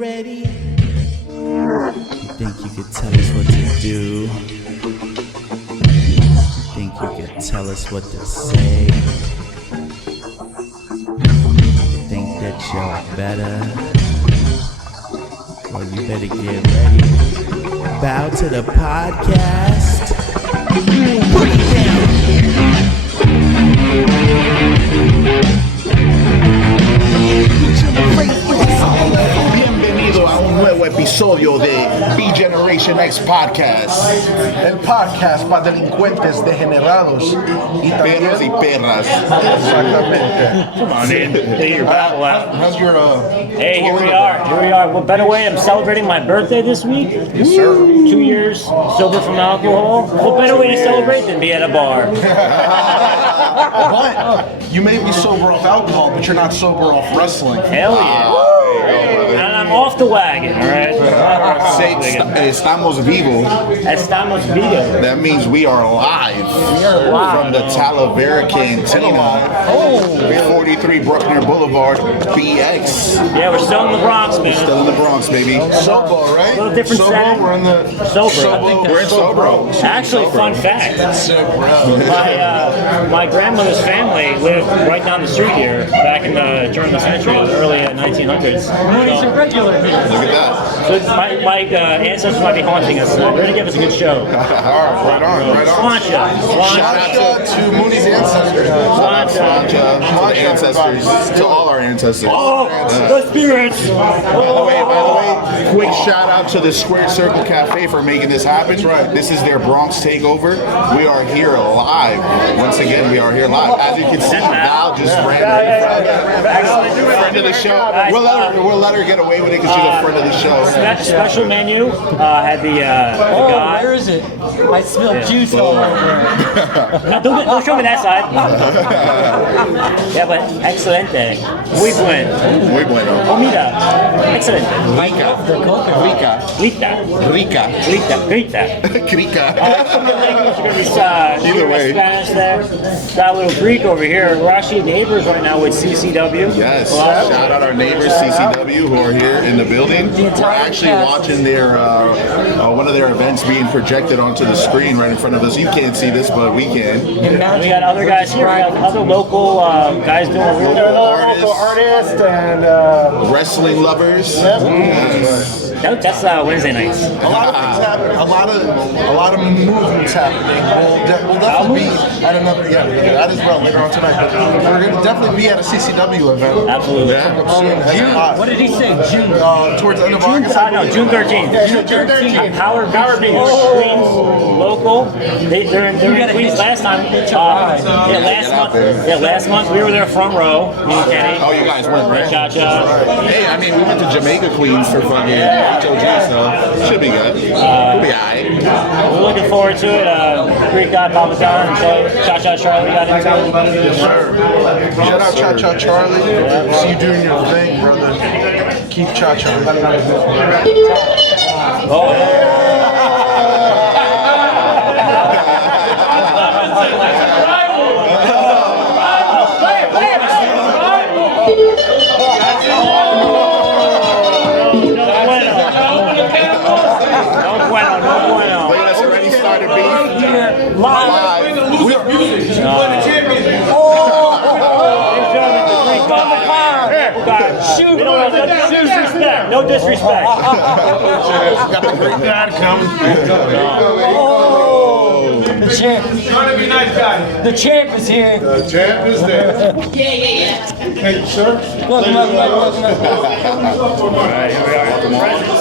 ready? You think you could tell us what to do? You think you could tell us what to say? You think that you're better? Well, you better get ready. Bow to the podcast. Put it down. Bienvenido a un nuevo episodio de B-Generation X Podcast. El podcast para delincuentes degenerados y también Perros y perras. Exactamente. Come on, man. Get your Bible out. How's your Hey, here we are. Here we are. What better way? I'm celebrating my birthday this week. Yes, sir. 2 years sober from alcohol. What better way to celebrate than be at a bar? But you may be sober off alcohol, but you're not sober off wrestling. Hell yeah. And I'm off the wagon, all right? Estamos vivos. Estamos vivos. That means we are alive. From the Talavera Cantina. 43 Bruckner Boulevard, BX. Yeah, we're still in the Bronx, man. Still in the Bronx, baby. Sobo, right? A little different Sobo, setting. we're in the Sober. We're in Sobro. Actually, fun fact. My grandmother's family lived right down the street here back in the turn of the century, the early 1900s. So, Look at that. so my ancestors might be haunting us. They're going to give us a good show. right on. Slancha. Shout out to Mooney's ancestors. To the ancestors, to all our ancestors. Oh, the spirits. By the way, quick shout out to the Square Circle Café for making this happen. This is their Bronx Takeover. We are here live. Once again, we are here live. As you can see, Val just ran right friend of the show. We'll let her get away with it because she's a friend of the show. Special menu had the guy. Where is it? I smell juice all over. No, don't show me that side. Yeah, but excelente. Muy bueno. Muy bueno. Comida. Excelente. Rica. Crica. Either way. Spanish there. Got a little Greek over here. We're actually neighbors right now with CCW. Yes, Colossal. shout out our neighbors CCW who are here in the building. We're actually watching their one of their events being projected onto the screen right in front of us. You can't see this, but we can. And we got other guys here. We got other local guys doing really Local artists and Wrestling lovers. That's Wednesday nights. a lot of things happening. A lot of movements happening. We'll definitely be at another. Yeah, that as well later on tonight. But we're going to definitely be at a CCW event. Absolutely. What did he say? June? Towards the end of August. No, June 13th. June 13th. Power Beach Queens, local. They're in Queens last time. Last month we were there front row. Me and Kenny. Oh, you guys went, right? Cha-cha. Hey, I mean, we went to Jamaica Queens for fucking HOG, so should be good. We'll be alright. We're looking forward to it. Greek God Papadon and Cha-cha Charlie got into it. Yes, sir. Shout out Cha Cha Charlie. See you doing your thing, brother. Keep Cha Cha. Oh, no bueno. Look at us already started beef. Live. We are No disrespect. Got the Greek God coming. The champ. Trying to be nice guy. The champ is here. The champ is there. Hey, sir. Welcome.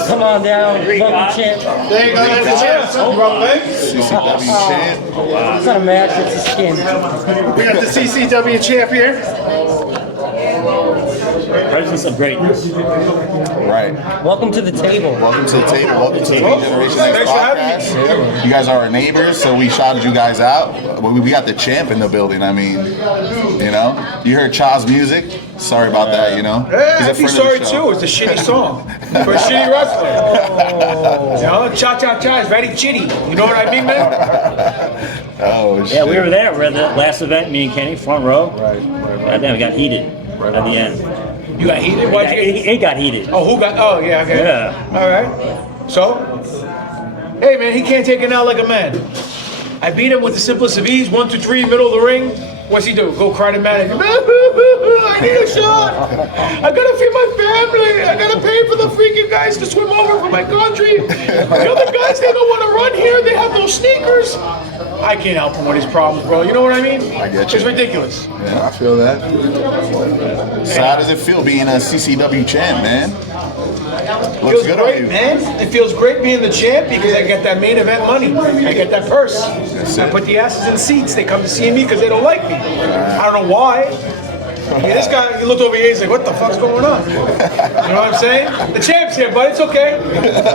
Come on down. Welcome, champ. There you go. That's the champ. CCW champ. It's not a match, it's a skin. We got the CCW champ here. Presence of greatness. Right. Welcome to the table. Welcome to the table. Welcome to the B-Generation X Oddcast. You guys are our neighbors, so we shouted you guys out. We got the champ in the building. I mean, you know, you heard Cha's music. Sorry about that, you know. Yeah, I'd be sorry too. It's a shitty song for a shitty wrestler. You know, Cha Cha Cha is very shitty. You know what I mean, man? Oh, shit. Yeah, we were there. We were at the last event, me and Kenny, front row. Right. Then we got heated at the end. You got heated? Why'd you get... It got heated. Oh, who got... Oh, yeah, okay. Yeah. All right. So? Hey, man, he can't take it out like a man. I beat him with the simplest of ease. 1, 2, 3, middle of the ring. What's he do? Go cry to manager. I need a shot. I gotta feed my family. I gotta pay for the freaking guys to swim over for my country. The other guys, they don't want to run here. They have no sneakers. I can't help him with his problems, bro. You know what I mean? I get you. It's ridiculous. Yeah, I feel that. So how does it feel being a CCW champ, man? Looks Feels good great, on you. man. It feels great being the champ because I get that main event money. I get that purse. I put the asses in seats. They come to see me because they don't like me. I don't know why. I mean, this guy, he looked over here, he's like, what the fuck's going on? You know what I'm saying? The champ's here, but it's okay.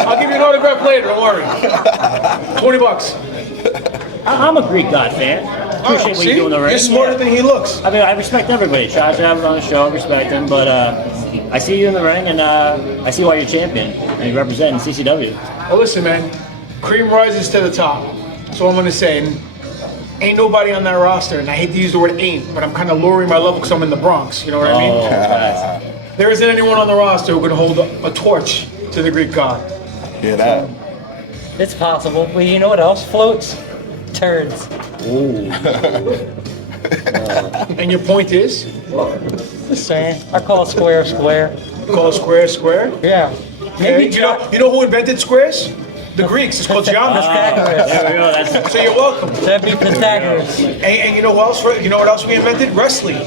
I'll give you an autograph later, don't worry. $20. I'm a Greek God fan. Appreciate what you're doing already. You're smarter than he looks. I mean, I respect everybody. Shaj have him on the show, I respect him, but I see you in the ring, and I see why you're champion, and you're representing CCW. Well, listen, man, cream rises to the top. That's all I'm going to say. And ain't nobody on that roster, and I hate to use the word ain't, but I'm kind of lowering my level because I'm in the Bronx, you know what I mean? Okay. There isn't anyone on the roster who can hold a torch to the Greek God. Hear that? It's possible. Well, you know what else floats? Turds. And your point is? Just saying. I call square square. Call square square? Yeah. Maybe you know who invented squares? The Greeks. It's called geometry. Pythagoras. There we go. That's So you're welcome. That'd be Pythagoras. And you know what else? You know what else we invented? Wrestling.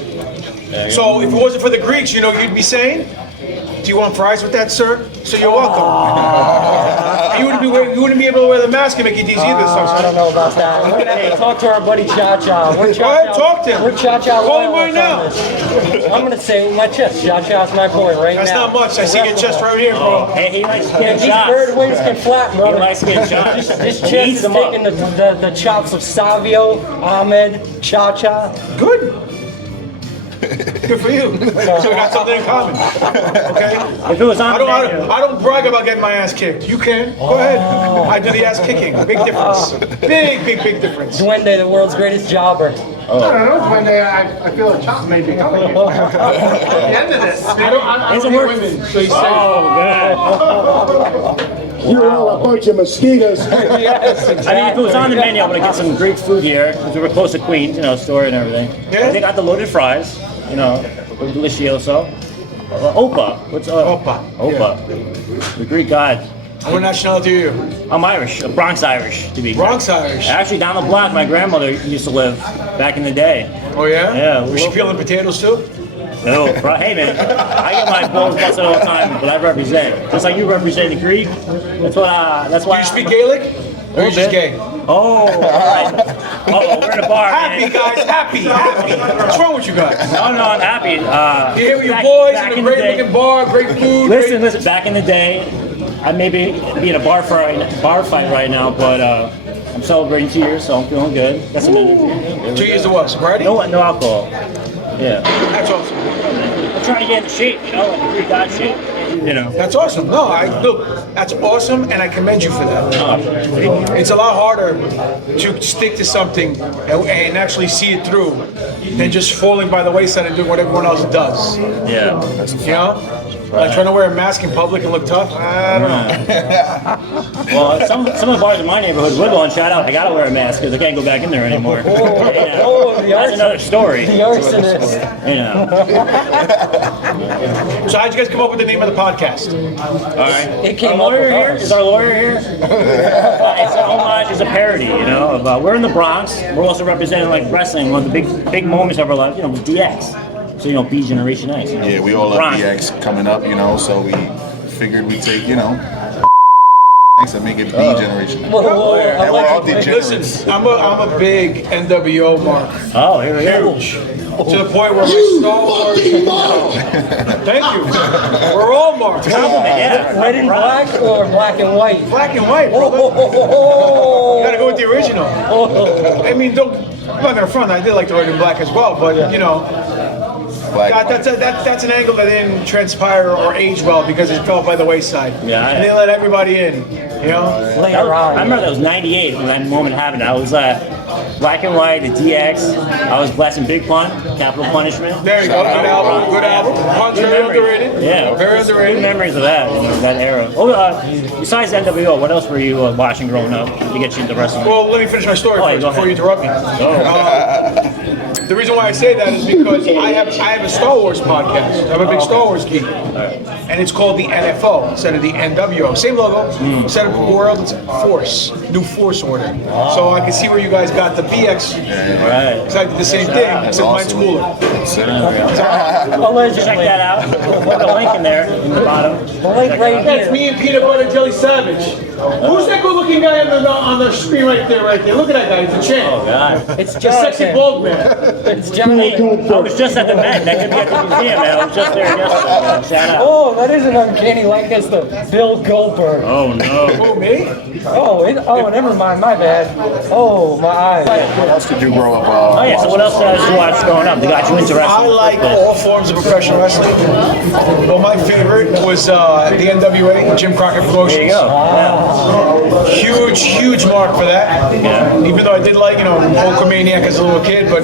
So if it wasn't for the Greeks, you know what you'd be saying? Do you want fries with that, sir? So you're welcome. You wouldn't be able to wear the mask and make it easy either. I don't know about that. We're gonna have to talk to our buddy Cha-Cha. We're Go ahead, talk to him. We're Cha-Cha. Call him right loyalists now. on this. I'm gonna say with my chest, Cha-Cha's my boy right That's now. not much. I see your chest right here, bro. hey, he likes Yeah, getting these shots. bird wings can flap, He brother. likes getting shots. This He chest eats is them up. taking the chops of Savio, Ahmed, Cha-Cha. Good. Good for you. So we got something in common. Okay? If it was on I don't brag about getting my ass kicked. You can. Go ahead. I do the ass kicking. Big difference. Big difference. Duende, the world's greatest jobber. I don't know. One day I feel a chop may be coming. At the end of this, I don't Doesn't get work. women, so you say. Oh, You're all a bunch of mosquitoes. Yes, exactly. I mean, if it was on the menu, I'm gonna get some Greek food here because we were close to Queens, you know, store and everything. Yeah. They got the loaded fries, you know, delicioso. Opa, what's Opa. Opa, the Greek God. What nationality are you? I'm Irish, Bronx Irish to be exact. Bronx Irish. Actually, down the block, my grandmother used to live back in the day. Oh yeah? Yeah, Was she peeling potatoes too? No, hey man, I get my balls busted all the time, but I represent. Just like you represent the Greek. That's what. That's Do why. you speak Gaelic? Or you just gay? Oh, all right. Oh, we're in a bar. Happy man. guys, happy. What's wrong with you guys? No, I'm happy. You're here with your Back- boys back in a in the great day- looking bar, great food. Listen. Back in the day, I may be in a bar fight right now, but I'm celebrating 2 years, so I'm feeling good. Got some energy. 2 years of what? Sobriety? No alcohol. Yeah. That's awesome. I'm trying to get into shape, you know, like a Greek God shape. You know. That's awesome. No, look, that's awesome, and I commend you for that. It's a lot harder to stick to something and actually see it through than just falling by the wayside and doing what everyone else does. Yeah. You know? Like trying to wear a mask in public and look tough. I don't know. Well, some of the bars in my neighborhood, Woodlawn, shout out, I gotta wear a mask because I can't go back in there anymore. That's another story. The arsonist. You know. So how'd you guys come up with the name of the podcast? All right. It came Our up lawyer with here? us. Is our lawyer here? It's an homage, it's a parody, you know. Of, we're in the Bronx. We're also representing like wrestling. One of the big moments of our life, you know, was DX. So you know, B-Generation X. You know, Yeah, we all love Bronx. DX coming up, you know, so we figured we'd take, you know, and make it B-Generation. Whoa, I And we're like all it. degenerates. Listen, I'm a big NWO mark. Oh, here we go. Huge. To the point where my Star Wars. Thank you. We're all marked. Yeah. Red and black or black and white? Black and white, brother. Oh, You gotta go with the original. I mean, I'm not gonna front. I did like the red and black as well, but you know, Black, that's an angle that didn't transpire or age well because it fell by the wayside. Yeah, And they let everybody in. You know. later I on. remember that was '98 when that moment happened. I was Black and White, the DX. I was blasting Big Pun, Capital Punishment. There you go. Good album. Good album. Pun's very underrated. Yeah, Very good underrated. memories of that, that era. Oh, besides NWO, what else were you watching growing up to get you into wrestling? Well, let me finish my story Oh, yeah, first go before you ahead. interrupt me. The reason why I say that is because I have a Star Wars podcast. I'm a big Star Wars geek. And it's called the NFO instead of the NWO. Same logo, instead of World, it's Force. New Force Order. So I can see where you guys got the BX. Right. Because I did the same thing, except mine's cooler. Allegedly. Check that out. We'll put a link in there in the bottom. The link right That's here. me and Peanut Butter Jelly Savage. Who's that good-looking guy on the screen right there? Look at that guy. He's a champ. Oh God. It's The sexy Jonathan. bald man. It's Jonathan. I was just at the Met. That could be at the museum, man. I was just there yesterday. Shout out. Oh, that is an uncanny likeness to Bill Goldberg. Oh no. Who, me? Oh, never mind. My bad. Oh, my eyes. What else did you grow up Oh yeah. So what else did you watch growing up? That got you into wrestling? I like all forms of professional wrestling. Well, my favorite was the NWA, Jim Crockett Promotions. There you go. Yeah. Huge mark for that. Yeah. Even though I did like, Hulkamaniac as a little kid, but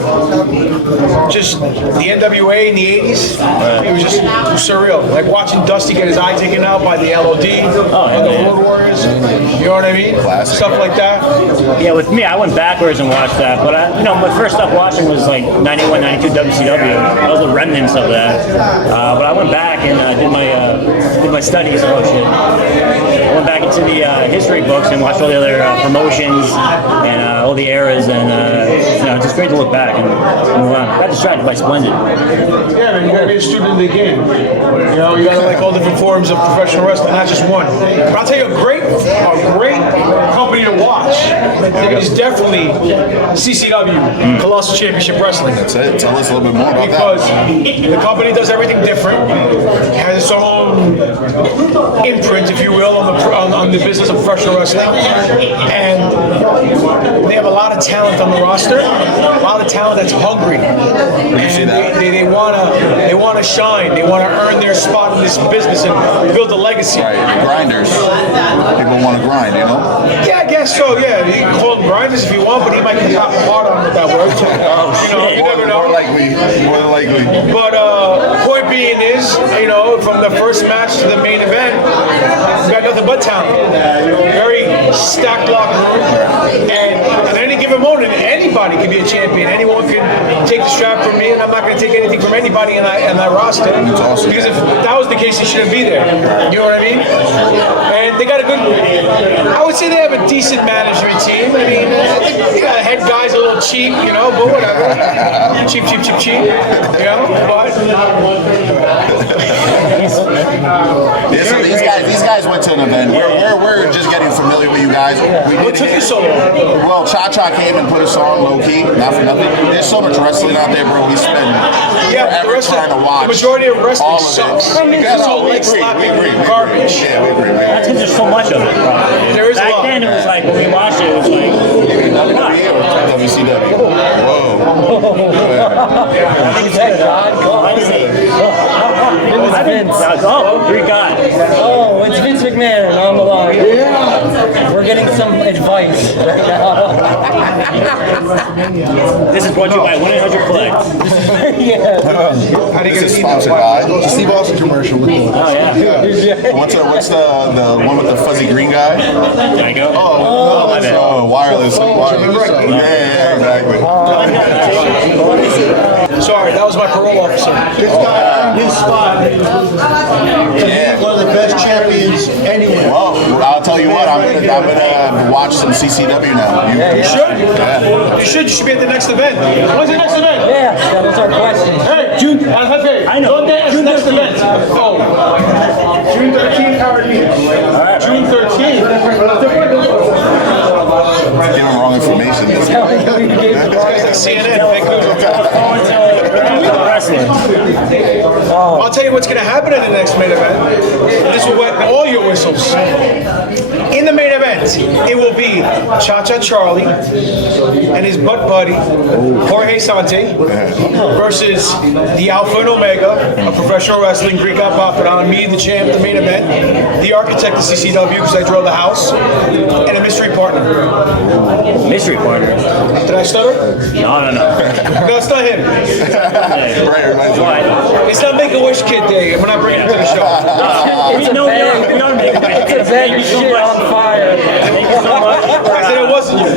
just the NWA in the 80s, it was just surreal. Like watching Dusty get his eye taken out by the LOD, and the Road Warriors, you know what I mean? Classic. Stuff like that. Yeah, with me, I went backwards and watched that. But my first stuff watching was like 91, 92 WCW. That was the remnants of that. But I went back and did my studies and shit. I went back into the history books and watched all the other promotions and all the eras, and it's just great to look back and move on. I got distracted by Splendid. Yeah, man, you gotta be a student of the game. You gotta like all different forms of professional wrestling, not just one. But I'll tell you a great company to watch is definitely CCW, Colossal Championship Wrestling. That's it. Tell us a little bit more about Because that. the company does everything different, has its own imprint, if you will, on the business of professional wrestling, and they have a lot of talent on the roster, a lot of talent that's hungry, and they wanna shine, they wanna earn their spot in this business and build a legacy. Right, grinders. People want to grind, Yeah, I guess so. Yeah, you can call them grinders if you want, but he might get hard on with that word. You never know. More than likely. But point being is, from the first match to the main event, we got nothing but talent. Very stacked locker room, and at any given moment, anybody can be a champion. Anyone can take the strap from me, and I'm not going to take anything from anybody in that roster. awesome. Because if that was the case, he shouldn't be there. You know what I mean? And they got a good. I would say they have a decent management team. I mean, the head guy's a little cheap, but whatever. Cheap. Yeah, so these guys went to an event. We're just getting familiar with you guys. What took you so long? Well, Cha-Cha came and put us on low-key, not for nothing. There's so much wrestling out there, bro. We spend forever trying to watch. The majority of wrestling all of sucks. it. It's all leg slapping garbage. Yeah, we agree. That's because there's so much of it. There is a Back lot. then, it was like, when we watched it, it was like, WWE or WCW? Whoa. Is that God? It's Vince. Oh, Greek God. Oh, it's Vince McMahon on the line. Yeah. We're getting some advice right now. This is brought to you by 1-800-COLLECT. Yeah. How do you This get is a sponsored by. Steve Austin commercial with the Oh, yeah. What's the one with the fuzzy green guy? There you go. Oh, my bad. wireless. Yeah, exactly. Sorry, that was my parole officer. This guy earned his spot. Yeah. One of the best champions anywhere. Well, I'll tell you what. I'm gonna watch some CCW now. You should. Yeah. You should be at the next event. When's the next event? Yeah, that was our question. Hey, June. I know. Donde is the next event? Oh, June 13th, Howard Mead. June 13th. Giving wrong information. It's like CNN. Fake news. I'll tell you what's going to happen at the next main event. This will wet all your whistles. In the main event, it will be Cha-Cha Charlie and his butt buddy, Jorge Sante, versus the Alpha and Omega of professional wrestling, Greek God Papadon, me, the champ, the main event, the architect of CCW because I drove the house, and a mystery partner. Mystery partner. Did I stutter? No. No, it's not him. What? It's not Make-A-Wish Kid Day. We're not bringing him to the show. We know we don't make It's a bag of shit on fire. Thank you so much. I said it wasn't you.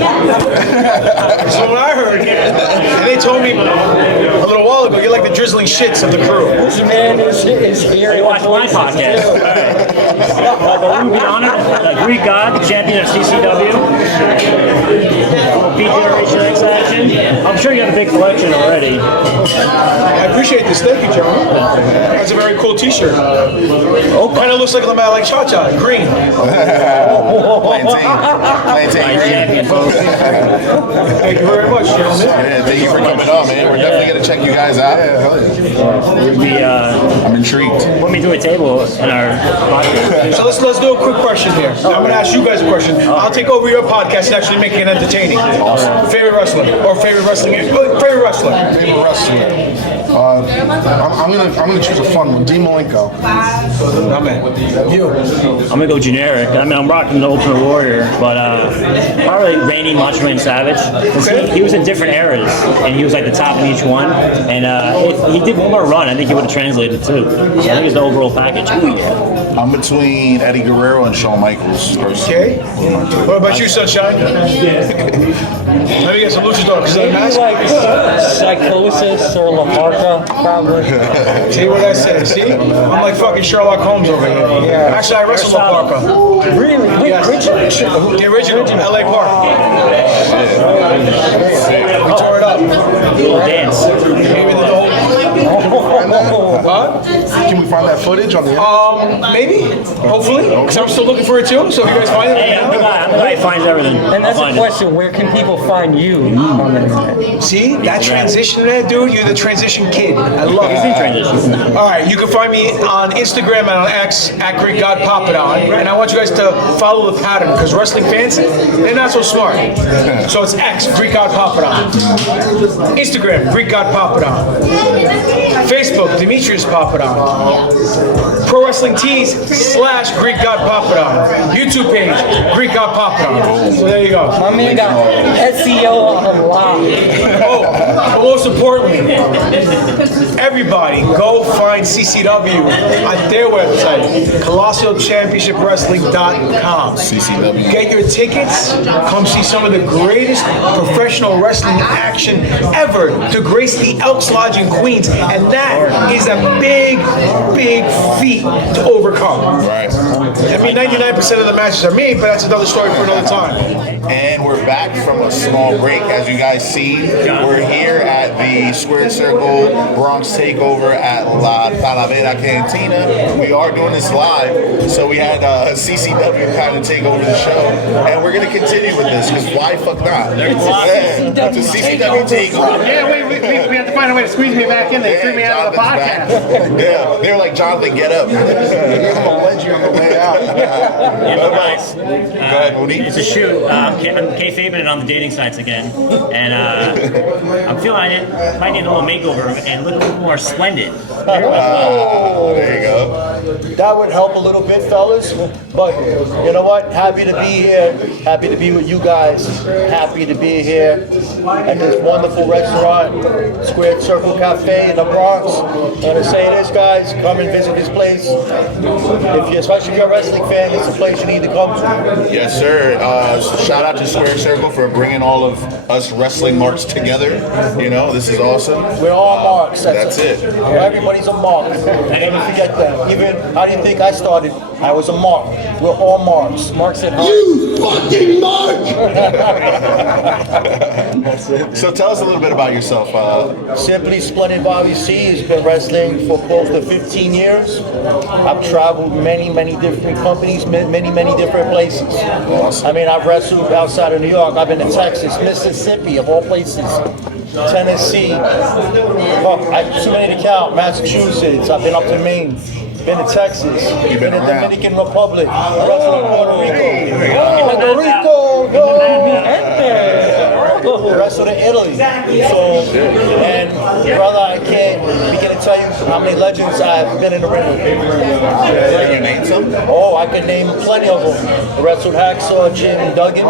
So when I heard, and they told me a little while ago, you're like the drizzling shits of the crew. This man is here. You watch my podcast. But we would be honored, Greek God, champion of CCW, B-Generation X action. I'm sure you have a big collection already. I appreciate this. Thank you, gentlemen. That's a very cool T-shirt. Kind of looks like a man like Cha-Cha, green. Plantain green. Champion, folks. Thank you very much, gentlemen. Yeah, thank you for coming on, man. We're definitely gonna check you guys out. We'd be, I'm intrigued. put me to a table in our podcast. So let's do a quick question here. I'm gonna ask you guys a question. I'll take over your podcast and actually make it entertaining. Favorite wrestler or favorite wrestling? Favorite wrestler. Favorite wrestler. I'm gonna choose a fun one. Dean Malenko. My man. You. I'm gonna go generic. I mean, I'm rocking the Ultimate Warrior, but probably Rainy Macho Man Savage. 'Cause he was in different eras, and he was like the top in each one. And if he did one more run, I think he would have translated too. So I think it's the overall package. I'm between Eddie Guerrero and Shawn Michaels. Okay. What about you, Sunshine? Let me get some luchador because I'm Maybe asking. like Psychosis or La Marca, probably. See what I said? See? I'm like fucking Sherlock Holmes over here. Yeah. Actually, I wrestled La Parka. Really? Wait, Yes. The original, LA Park. We tore it up. Little dance. Maybe the whole. What? Can we find that footage on the internet? Maybe. Hopefully. Because I'm still looking for it too. So if you guys find it, Hey, I'm the guy who finds everything. And that's I'll a find it. question. Where can people find you on the internet? see that transition there, dude. You're the transition kid. I love He's in it. transition. All right, you can find me on Instagram and on X at Greek God Papadon, and I want you guys to follow the pattern because wrestling fans, they're not so smart. So it's X Greek God Papadon, Instagram Greek God Papadon, Facebook Dimitrios Papadon, Pro Wrestling Tees / Greek God Papadon, YouTube page Greek God Papadon. So there you go. My man got SEO on lock. Oh, but most importantly, everybody go find CCW on their website, ColossalChampionshipWrestling.com. CCW. Get your tickets. Come see some of the greatest professional wrestling action ever to grace the Elks Lodge in Queens, and that is a big, big feat to overcome. Right. I mean, 99% of the matches are me, but that's another story for another time. And we're back from a small break. As you guys see, we're here at the Squared Circle Bronx Takeover at La Talavera Cantina. We are doing this live, so we had CCW kind of take over the show, and we're gonna continue with this because why fuck not? It's a CCW takeover. Yeah, we have to find a way to squeeze me back in. They threw me out of the podcast. Yeah, they were like, Jonathan, get up. I'm gonna let you on the way out. Yeah, but guys, Go ahead, Mooney. it's a shoot. I'm kayfabing it on the dating sites again, and I'm feeling it might need a little makeover and look a little more splendid. There you go. That would help a little bit, fellas. But you know what? Happy to be here. Happy to be with you guys. Happy to be here at this wonderful restaurant, Squared Circle Café in the Bronx. I'm gonna say this, guys. Come and visit this place. Especially if you're a wrestling fan, it's a place you need to come to. Yes, sir. Shout out to Square Circle for bringing all of us wrestling marks together. You know, this is awesome. We're all marks. That's it. Everybody's a mark. Never forget that. Even, how do you think I started? I was a mark. We're all marks. Mark said, "Huh?" You fucking mark! So tell us a little bit about yourself. Simply Splendid Bobby C has been wrestling for close to 15 years. I've traveled many different companies, many different places. I mean, I've wrestled outside of New York. I've been to Texas, Mississippi, of all places, Tennessee, too many to count, Massachusetts. I've been up to Maine, been to Texas, been to Dominican Republic, wrestled in Puerto Rico. Wrestled in Italy. So, and brother, I can't begin to tell you how many legends I've been in the ring with. Can you name some? Oh, I can name plenty of them. I wrestled Hacksaw Jim Duggan.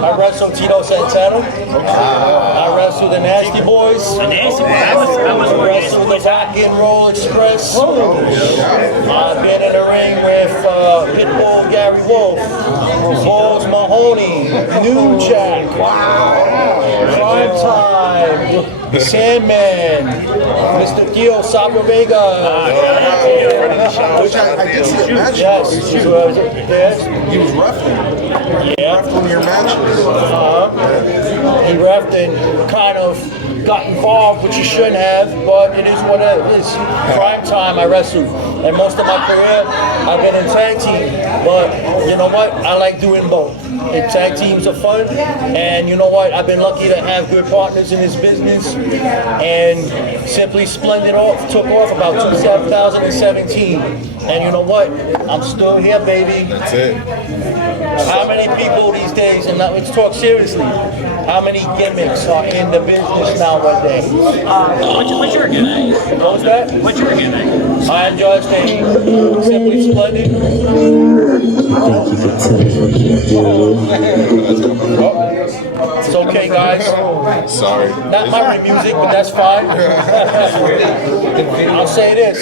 I wrestled Tito Santana. I wrestled the Nasty Boys. The Nasty Boys. I was I wrestled the Rock and Roll Express. I've been in the ring with Pitbull Gary Wolf, Balls Mahoney, New Jack, Prime Time, Sandman, Mr. Dio Sapo Vega. Which I did see a match. Yes, He was roughing. yeah. Roughed one of your matches. He reffed and kind of got involved, which he shouldn't have, but it is what it is. Prime Time I wrestled, and most of my career I've been in tag team, but you know what? I like doing both. And tag teams are fun, and you know what? I've been lucky to have good partners in this business, and Simply Splendid took off about 2017, and you know what? I'm still here, baby. That's it. How many people these days, and now let's talk seriously, how many gimmicks are in the business nowadays? What's your gimmick? What was that? What's your gimmick? I'm just a Simply Splendid. It's okay, guys. Sorry. Not my music, but that's fine. I'll say this.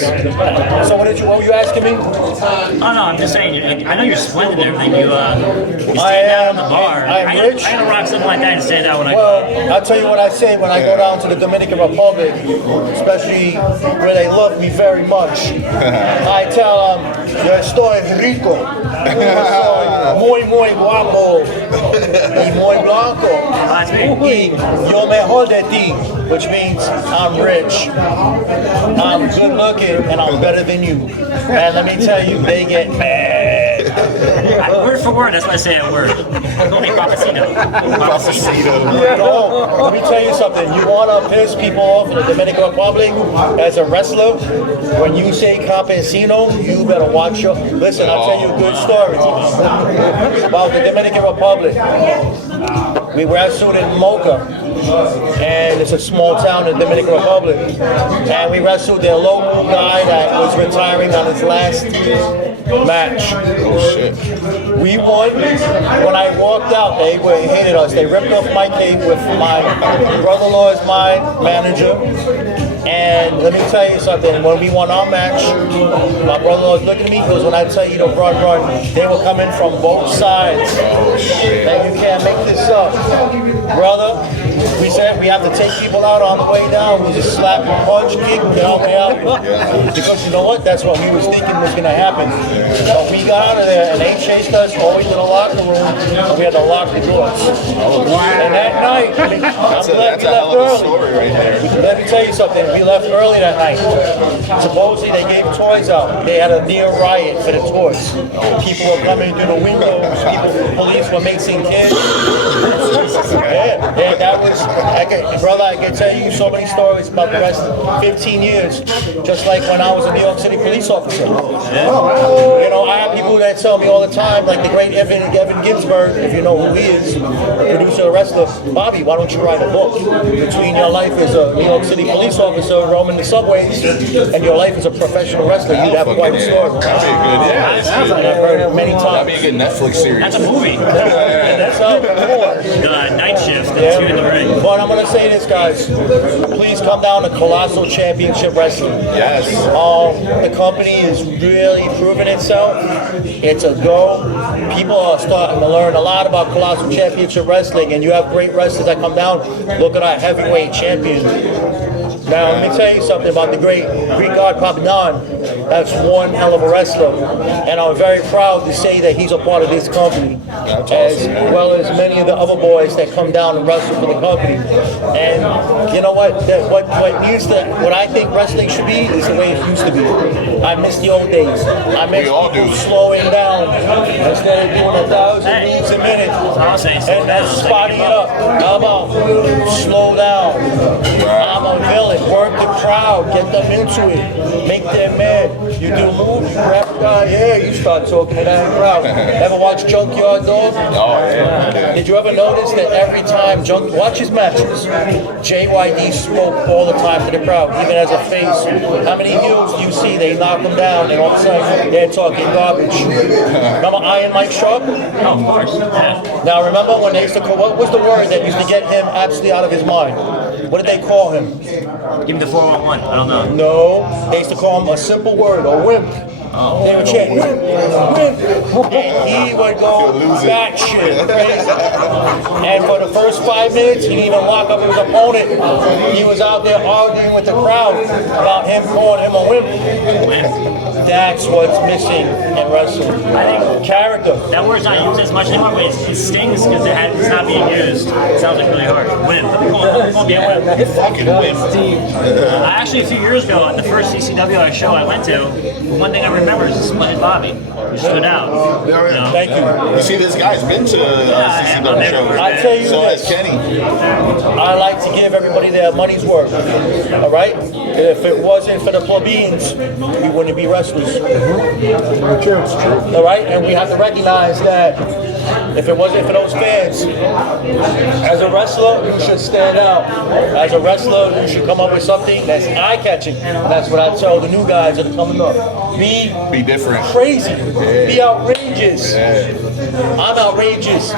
So what were you asking me? Oh no, I'm just saying. I know you're splendid and everything. You I stand down on am- the bar. I'm I rich. gotta rock something like that and stand out when I. Well, I'll tell you what I say when I go down to the Dominican Republic, especially where they love me very much. I tell them, yo estoy rico, yo soy muy guapo, y muy blanco, y yo mejor de ti, which means I'm rich, I'm good looking, and I'm better than you. And let me tell you, they get mad. Word for word, that's why I say a word. Call me Papacito. No, let me tell you something. You want to piss people off in the Dominican Republic as a wrestler? When you say Campesino, you better watch your... Listen, I'll tell you a good story about the Dominican Republic. We wrestled in Mocha, and it's a small town in the Dominican Republic. And we wrestled their local guy that was retiring on his last match. We won. When I walked out, they hated us. They ripped off my cape with my brother-in-law as my manager. And let me tell you something, when we won our match, my brother-in-law was looking at me, because when I tell you to run, they were coming from both sides. And you can't make this up. Brother, we said we have to take people out on the way down. We just slap, punch, kick, get our way out. Because you know what? That's what we was thinking was going to happen. But we got out of there, and they chased us always to the locker room, and we had to lock the doors. And that night, That's a hell of a story right there. Let me tell you something. We left early that night. Supposedly they gave toys out. They had a near riot for the toys. People were coming through the windows. Police were mixing kids. Yeah, that was. Brother, I can tell you so many stories about the rest of 15 years. Just like when I was a New York City police officer. You know, I have people that tell me all the time, like the great Evan Ginsberg, if you know who he is, producer of wrestler. Bobby, why don't you write a book between your life as a New York City police officer roaming the subways and your life as a professional wrestler? You'd have quite a story. That'd be a good, I've heard it many that'd times. be a good Netflix series. That's a movie. That's how Night shift. That's you in the ring. But I'm going to say this, guys. Please come down to Colossal Championship Wrestling. Yes. The company is really proving itself. It's a go. People are starting to learn a lot about Colossal Championship Wrestling, and you have great wrestlers that come down. Look at our heavyweight champion. Now, let me tell you something about the great Greek God Papadon. That's one hell of a wrestler. And I'm very proud to say that he's a part of this company, as well as many of the other boys that come down and wrestle for the company. And you know what? What I think wrestling should be is the way it used to be. I miss the old days. I miss people slowing down instead of doing 1,000 moves a minute and spotting it up. How about slow down? I'm a villain. work the crowd, get them into it, make them mad. You do moves, you grab the guy, yeah, you start talking to that crowd. Ever watch Junkyard Dog? Oh, yeah. Did you ever notice that every time watch his matches, JYD spoke all the time to the crowd, even as a face. How many heels do you see? They knock them down, and all of a sudden they're talking garbage. Remember Iron Mike Sharp? Oh, of course. Yeah. Now remember when they used to call, what was the word that used to get him absolutely out of his mind? What did they call him? Give me the 411. I don't know. No, they used to call him a simple word, a wimp. They would chant, wimp, wimp, and he would go batshit crazy. And for the first 5 minutes, he didn't even lock up his opponent. He was out there arguing with the crowd about him calling him a wimp. That's what's missing in wrestling. I think Character. that word's not used as much anymore, but it stings because it's not being used. It sounds like really hard. Wimp. Won't be a wimp. Fucking wimp. Actually, a few years ago, on the first CCW show I went to, one thing I remember is Splendid Bobby. He stood out. You know? Thank you. You see, this guy's been to CCW show. I tell you So has this. Kenny. I like to give everybody their money's worth. All right? If it wasn't for the plebeians, we wouldn't be wrestlers. All right? And we have to recognize that if it wasn't for those fans, as a wrestler, you should stand out. As a wrestler, you should come up with something that's eye-catching. And that's what I tell the new guys that are coming up. Be different. Crazy. Be outrageous. I'm outrageous.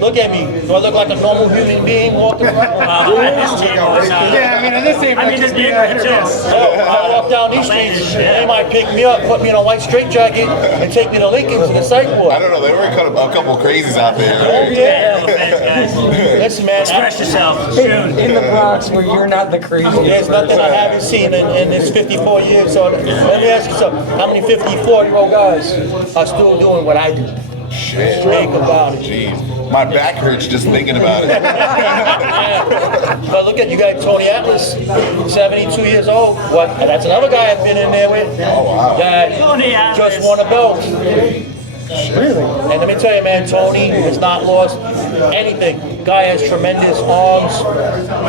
Look at me. Do I look like a normal human being walking around? Yeah, I mean, in this table, I mean, this neighborhood too. When I walk down these streets, they might pick me up, put me in a white straitjacket, and take me to Lincoln to the psych ward. I don't know. They were a couple crazies out there. Oh, yeah. Guys. Listen, man. Express yourself. Soon. In the Bronx where you're not the craziest. There's nothing I haven't seen in this 54 years. So let me ask you something. How many 54-year-old guys are still doing what I do? Shit. Think about it. Jeez. My back hurts just thinking about it. But look at you got Tony Atlas, 72 years old. What? That's another guy I've been in there with. Oh, wow. That Tony Atlas. just won a belt. Really? And let me tell you, man, Tony has not lost anything. Guy has tremendous arms,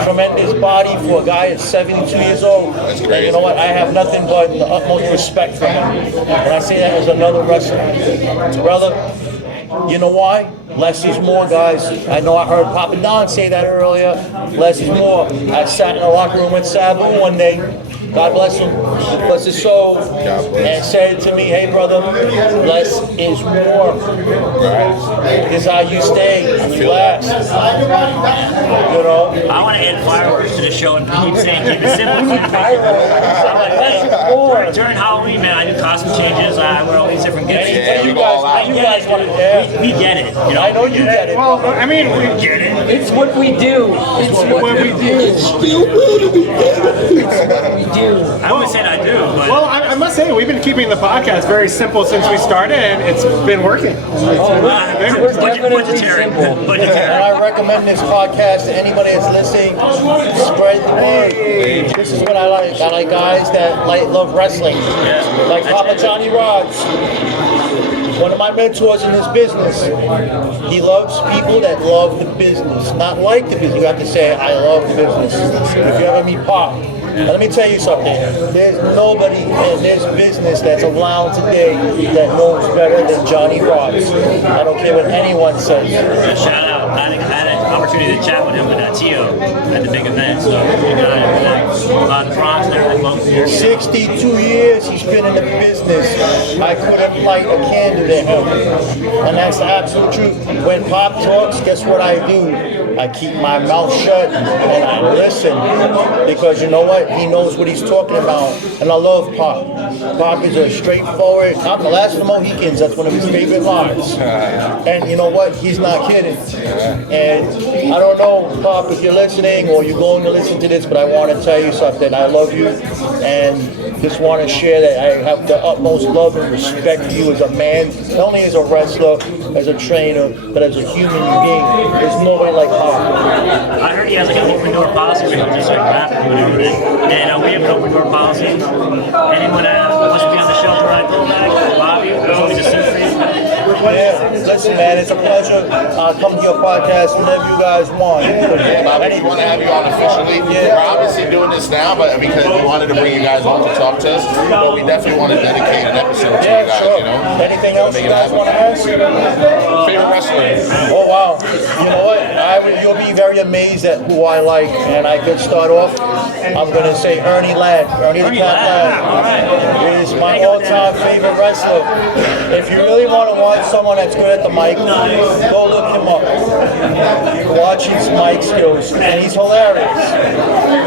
tremendous body for a guy that's 72 years old. That's And crazy. you know what? I have nothing but the utmost respect for him. And I say that as another wrestler. Brother, you know why? Less is more, guys. I know I heard Papadon say that earlier. Less is more. I sat in the locker room with Sabu one day. God bless him, bless his soul, and said to me, hey brother, less is more. This is how you stay, you last. You know? I want to add fireworks to the show and keep saying keep it simple. Keep it fireworks. During Halloween, man, I do costume changes. I wear all these different gifts. Yeah, you you all out. guys want it. We get it. You know? I know you get it. Well, I mean, Get it. It's what we do. It's what we do. It's what we do. I wouldn't say I do, but well, I must say, we've been keeping the podcast very simple since we started, and it's been working. We're definitely simple. And budgetary. I recommend this podcast to anybody that's listening. Spread the word. This is what I like. I like guys that love wrestling. Like Papa Johnny Rods. One of my mentors in this business. He loves people that love the business. Not like the business. You have to say, I love the business. If you ever meet Pop. Now, let me tell you something. There's nobody in this business that's around today that knows better than Johnny Rods. I don't care what anyone says. Shout out. I had an opportunity to chat with him with Tio at the big event. So we got it. The Bronx and everything. Both years. 62 years he's been in the business. I couldn't light a candle to him. And that's the absolute truth. When Pop talks, guess what I do? I keep my mouth shut and I listen. Because you know what? He knows what he's talking about. And I love Pop. Pop is a straightforward, I'm the last of the Mohicans. That's one of his favorite lines. And you know what? He's not kidding. And I don't know, Pop, if you're listening or you're going to listen to this, but I want to tell you something. I love you. And just want to share that I have the utmost love and respect for you as a man, not only as a wrestler, as a trainer, but as a human being. There's no way like Pop. I heard he has like an open door policy where he'll just like rap and whatever it is. And we have an open door policy. Anyone wants to be on the show for I go back, Bobby, there's always a seat for you. Yeah, listen, man, it's a pleasure. Come to your podcast whenever you guys want. We want to have you on officially. We're obviously doing this now, but because we wanted to bring you guys on to talk to us, but we definitely want to dedicate an episode to you guys. Sure. You know, anything else you guys want to ask? favorite wrestler. Oh wow! You know what? You'll be very amazed at who I like, and I could start off. I'm gonna say Ernie Ladd. Ernie the Cat Ladd is my all-time favorite wrestler. If you really want to watch someone that's good at the mic, go look him up. Watch his mic skills, and he's hilarious.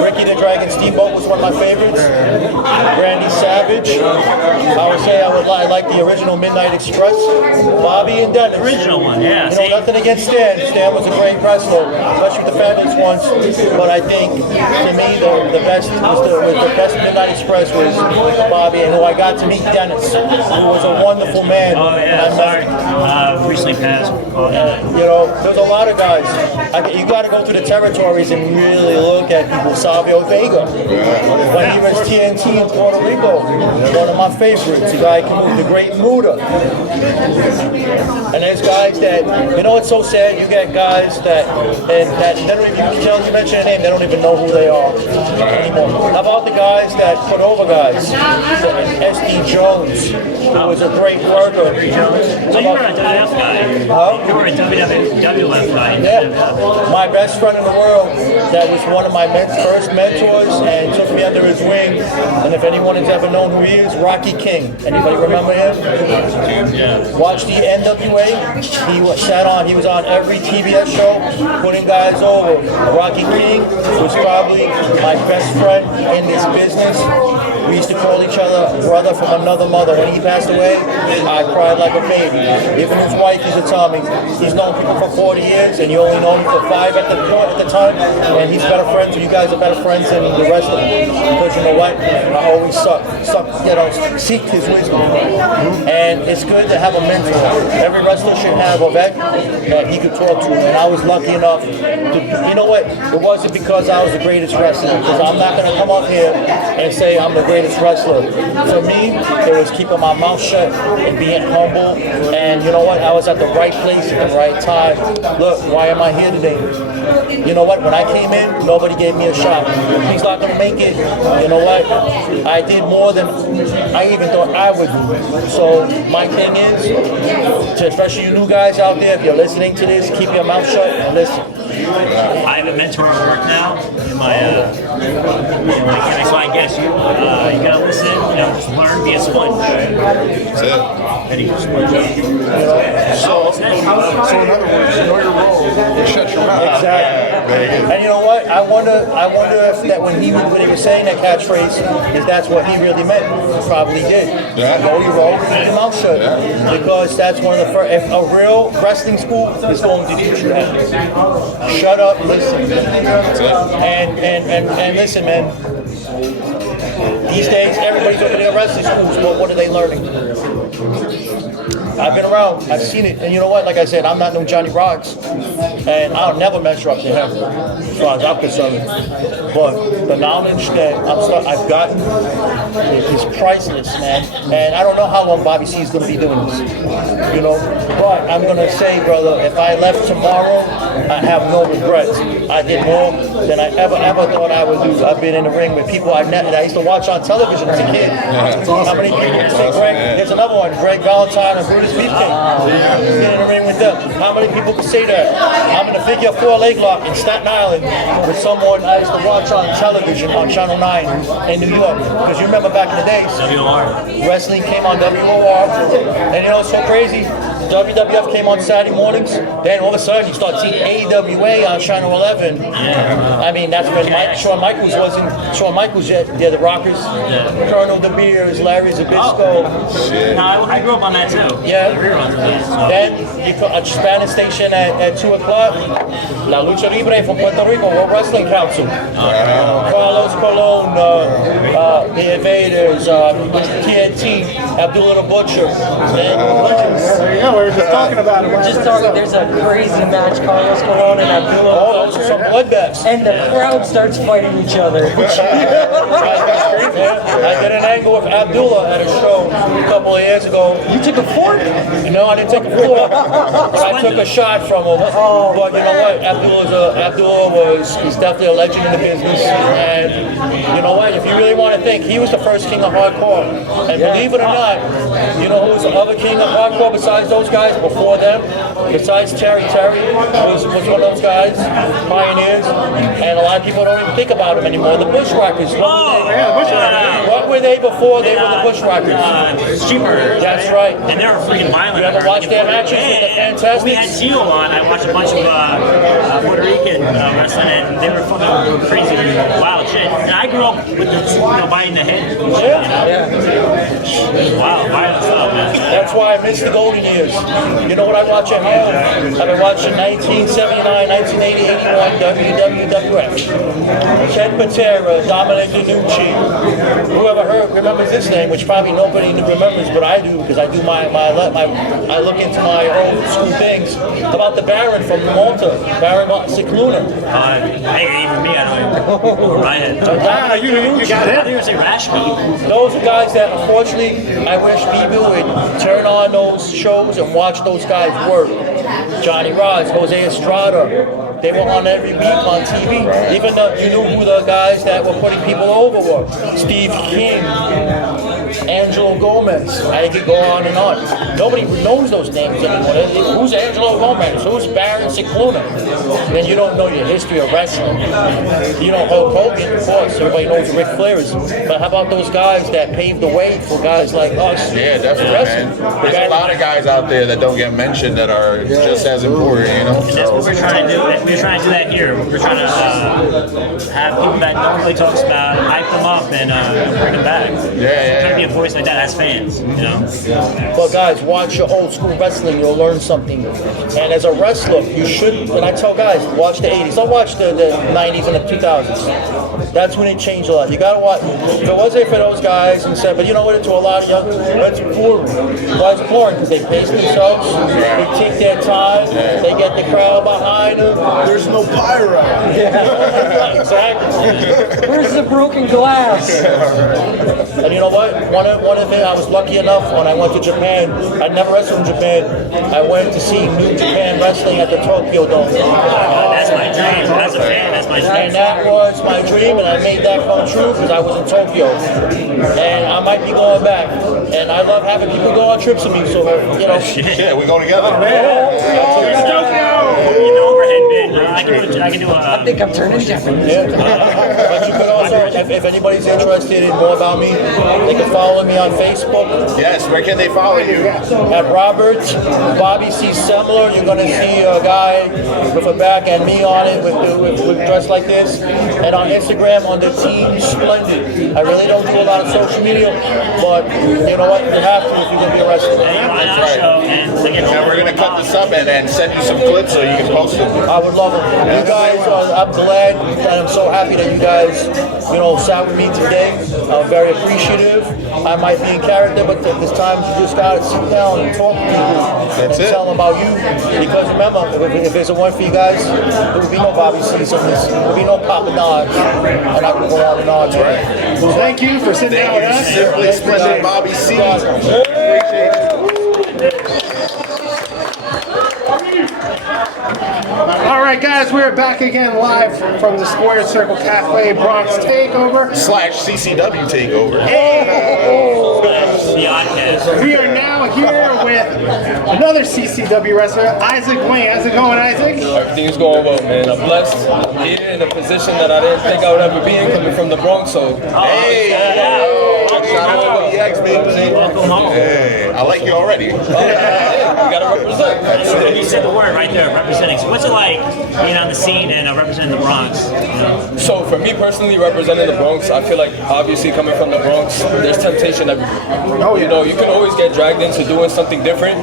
Ricky the Dragon Steamboat was one of my favorites. Randy Savage. I would say I like the original Midnight Express. Bobby and Dennis. Original one, yeah. You know, nothing against Stan. Stan was a great wrestler, especially with the fabulous ones. But I think, to me, the best Midnight Express was Bobby, and who I got to meet Dennis, who was a wonderful man. Oh yeah, sorry. Recently passed. You know, there's a lot of guys. You got to go through the territories and really look at people. Savio Vega, when he was TNT in Puerto Rico, one of my favorites. The guy can move, the Great Muda. And there's guys that, you know, it's so sad. You get guys that they don't even, you mention a name, they don't even know who they are anymore. How about the guys that put over guys? SD Jones, who was a great worker. So you were a WWF guy. Huh? You were a WWF guy. Yeah. My best friend in the world, that was one of my first mentors, and took me under his wing. And if anyone has ever known who he is, Rocky King. Anybody remember him? Yeah. Watch the NWA. He was on every TBS show, putting guys over. Rocky King was probably my best friend in this business. We used to call each other brother from another mother. When he passed away, I cried like a baby. Even his wife used to tell me, he's known people for 40 years, and you only know him for 5 at the time, and he's better friends, you guys are better friends than the rest of them. Because you know what? I always seek his wisdom. And it's good to have a mentor. Every wrestler should have a vet that he could talk to. And I was lucky enough to, you know what? It wasn't because I was the greatest wrestler, because I'm not going to come up here and say I'm the greatest wrestler. For me, it was keeping my mouth shut and being humble. And you know what? I was at the right place at the right time. Look, why am I here today? You know what? When I came in, nobody gave me a shot. He's not going to make it. You know what? I did more than I even thought I would do. So my thing is, to especially you new guys out there, if you're listening to this, keep your mouth shut and listen. I have a mentor at work now in my so I guess you gotta listen, just learn, be a sponge. That's it. And he just learns. So in other words, know your role and shut your mouth. Exactly. And you know what? I wonder if that when he was saying that catchphrase, if that's what he really meant. He probably did. Yeah. Know your role, keep your mouth shut. Yeah. Because that's one of the first. If a real wrestling school is going to teach you that. Shut up, listen. And listen, man. These days, everybody's over there at wrestling schools, but what are they learning? I've been around, I've seen it, and you know what? Like I said, I'm not no Johnny Rocks, and I'll never measure up to him, as far as I'm concerned. But the knowledge that I've gotten is priceless, man. And I don't know how long Bobby C is going to be doing this, you know. But I'm going to say, brother, if I left tomorrow, I have no regrets. I did more than I ever thought I would do. I've been in the ring with people I used to watch on television as a kid. How many people? Greg, here's another one. Greg Valentine and Brutus Beefcake. Been in the ring with them. How many people can say that? I'm in a figure 4 leg lock in Staten Island with someone I used to watch on television on Channel 9 in New York. Because you remember back in the days, wrestling came on WOR. And you know, it's so crazy. WWF came on Saturday mornings. Then all of a sudden you start seeing AWA on Channel 11. I mean, that's when Shawn Michaels wasn't. Shawn Michaels, they're the Rockers. Colonel De Beers, Larry Zbyszko. No, I grew up on that too. Yeah. Then you got a Spanish station at 2 o'clock. La Lucha Libre from Puerto Rico, World Wrestling Council. Carlos Colon, the Invaders, TNT, Abdullah the Butcher. There you go. We were just talking about it. Just talking, there's a crazy match, Carlos Colon and Abdullah. Oh, those are some bloodbaths. And the crowd starts fighting each other. I did an angle with Abdullah at a show a couple of years ago. You took a fork? No, I didn't take a fork. I took a shot from him. But you know what? He's definitely a legend in the business. And you know what? If you really want to think, he was the first king of hardcore. And believe it or not, you know who was the other king of hardcore besides those guys before them? Besides Terry was one of those guys, pioneers. And a lot of people don't even think about him anymore. The Bushwhackers. What were they before they were the Bushwhackers? Streamers. That's right. And they were freaking violent. You ever watched their matches with the Fantastics? We had Gio on. I watched a bunch of Puerto Rican wrestling, and they were fucking crazy, wild shit. And I grew up with the biting the head. Wow, violent stuff, man. That's why I missed the golden years. You know what I watch at home? I've been watching 1979, 1980, 81 WWF. Ken Patera, Dominic DiNucci. Whoever remembers this name, which probably nobody remembers, but I do, because I do I look into my old school things about the Baron from Malta, Baron Cicluna. Even me, I don't even over my head. You got I it. think it was like Rashmi. Those are guys that, unfortunately, I wish people would turn on those shows and watch those guys work. Johnny Rods, Jose Estrada, they were on every week on TV. Even though you knew who the guys that were putting people over were. Steve King, Angelo Gomez. I could go on and on. Nobody knows those names anymore. Who's Angelo Gomez? Who's Baron Cicluna? Then you don't know your history of wrestling. You know Hulk Hogan, of course. Everybody knows who Ric Flair is. But how about those guys that paved the way for guys like us? Yeah, definitely, man. There's a lot of guys out there that don't get mentioned that are just as important, you know? And that's what we're trying to do. We're trying to do that here. We're trying to have people that nobody talks about, hype them up, and bring them back. Yeah. Trying to be a voice like that as fans, you know? But guys, watch your old school wrestling, you'll learn something. And as a wrestler, you should, and I tell guys, watch the 80s. Don't watch the 90s and the 2000s. That's when it changed a lot. You gotta watch, if it wasn't for those guys and said, but you know what, to a lot of young, that's boring. Why is it boring? Because they pace themselves, they take their time, they get the crowd behind them. There's no pyro. Exactly. Where's the broken glass? And you know what? One of the things, I was lucky enough when I went to Japan. I'd never wrestled in Japan. I went to see New Japan Wrestling at the Tokyo Dome. That's my dream. As a fan, that's my dream. And that was my dream, and I made that come true because I was in Tokyo. And I might be going back. And I love having people go on trips with me, so, you know. Yeah, we go together. I can do a. I think I'm turning Japanese. But you could also, if anybody's interested in more about me, they can follow me on Facebook. Yes, where can they follow you? At Robert Bobby C. Semler, you're gonna see a guy with a back and me on it with dressed like this. And on Instagram under Team Splendid. I really don't do a lot of social media, but you know what? You have to if you're gonna be a wrestler. That's right. And we're gonna cut this up and send you some clips so you can post them. I would love it. You guys, I'm glad and I'm so happy that you guys, you know, sat with me today. I'm very appreciative. I might be in character, but there's times you just gotta sit down and talk to people and tell them about you. Because remember, if there's a one for you guys, there would be no Bobby C's on this. There would be no Papadon. And I could go on and on. Right. Well, thank you for sitting down with us. Simply Splendid Bobby C. Appreciate it. All right, guys, we're back again live from the Square Circle Café Bronx Takeover. / CCW Takeover. The Oddcast. We are now here with another CCW wrestler, Isaac Wayne. How's it going, Isaac? Everything's going well, man. I'm blessed. I'm here in a position that I didn't think I would ever be in, coming from the Bronx. So, Hey! Shout out to EX, baby. Welcome home. Hey, I like you already. you gotta represent. And you said the word right there, representing. So what's it like being on the scene and representing the Bronx? You know? So, for me personally, representing the Bronx, I feel like obviously coming from the Bronx, there's temptation everywhere. You know, you can always get dragged into doing something different.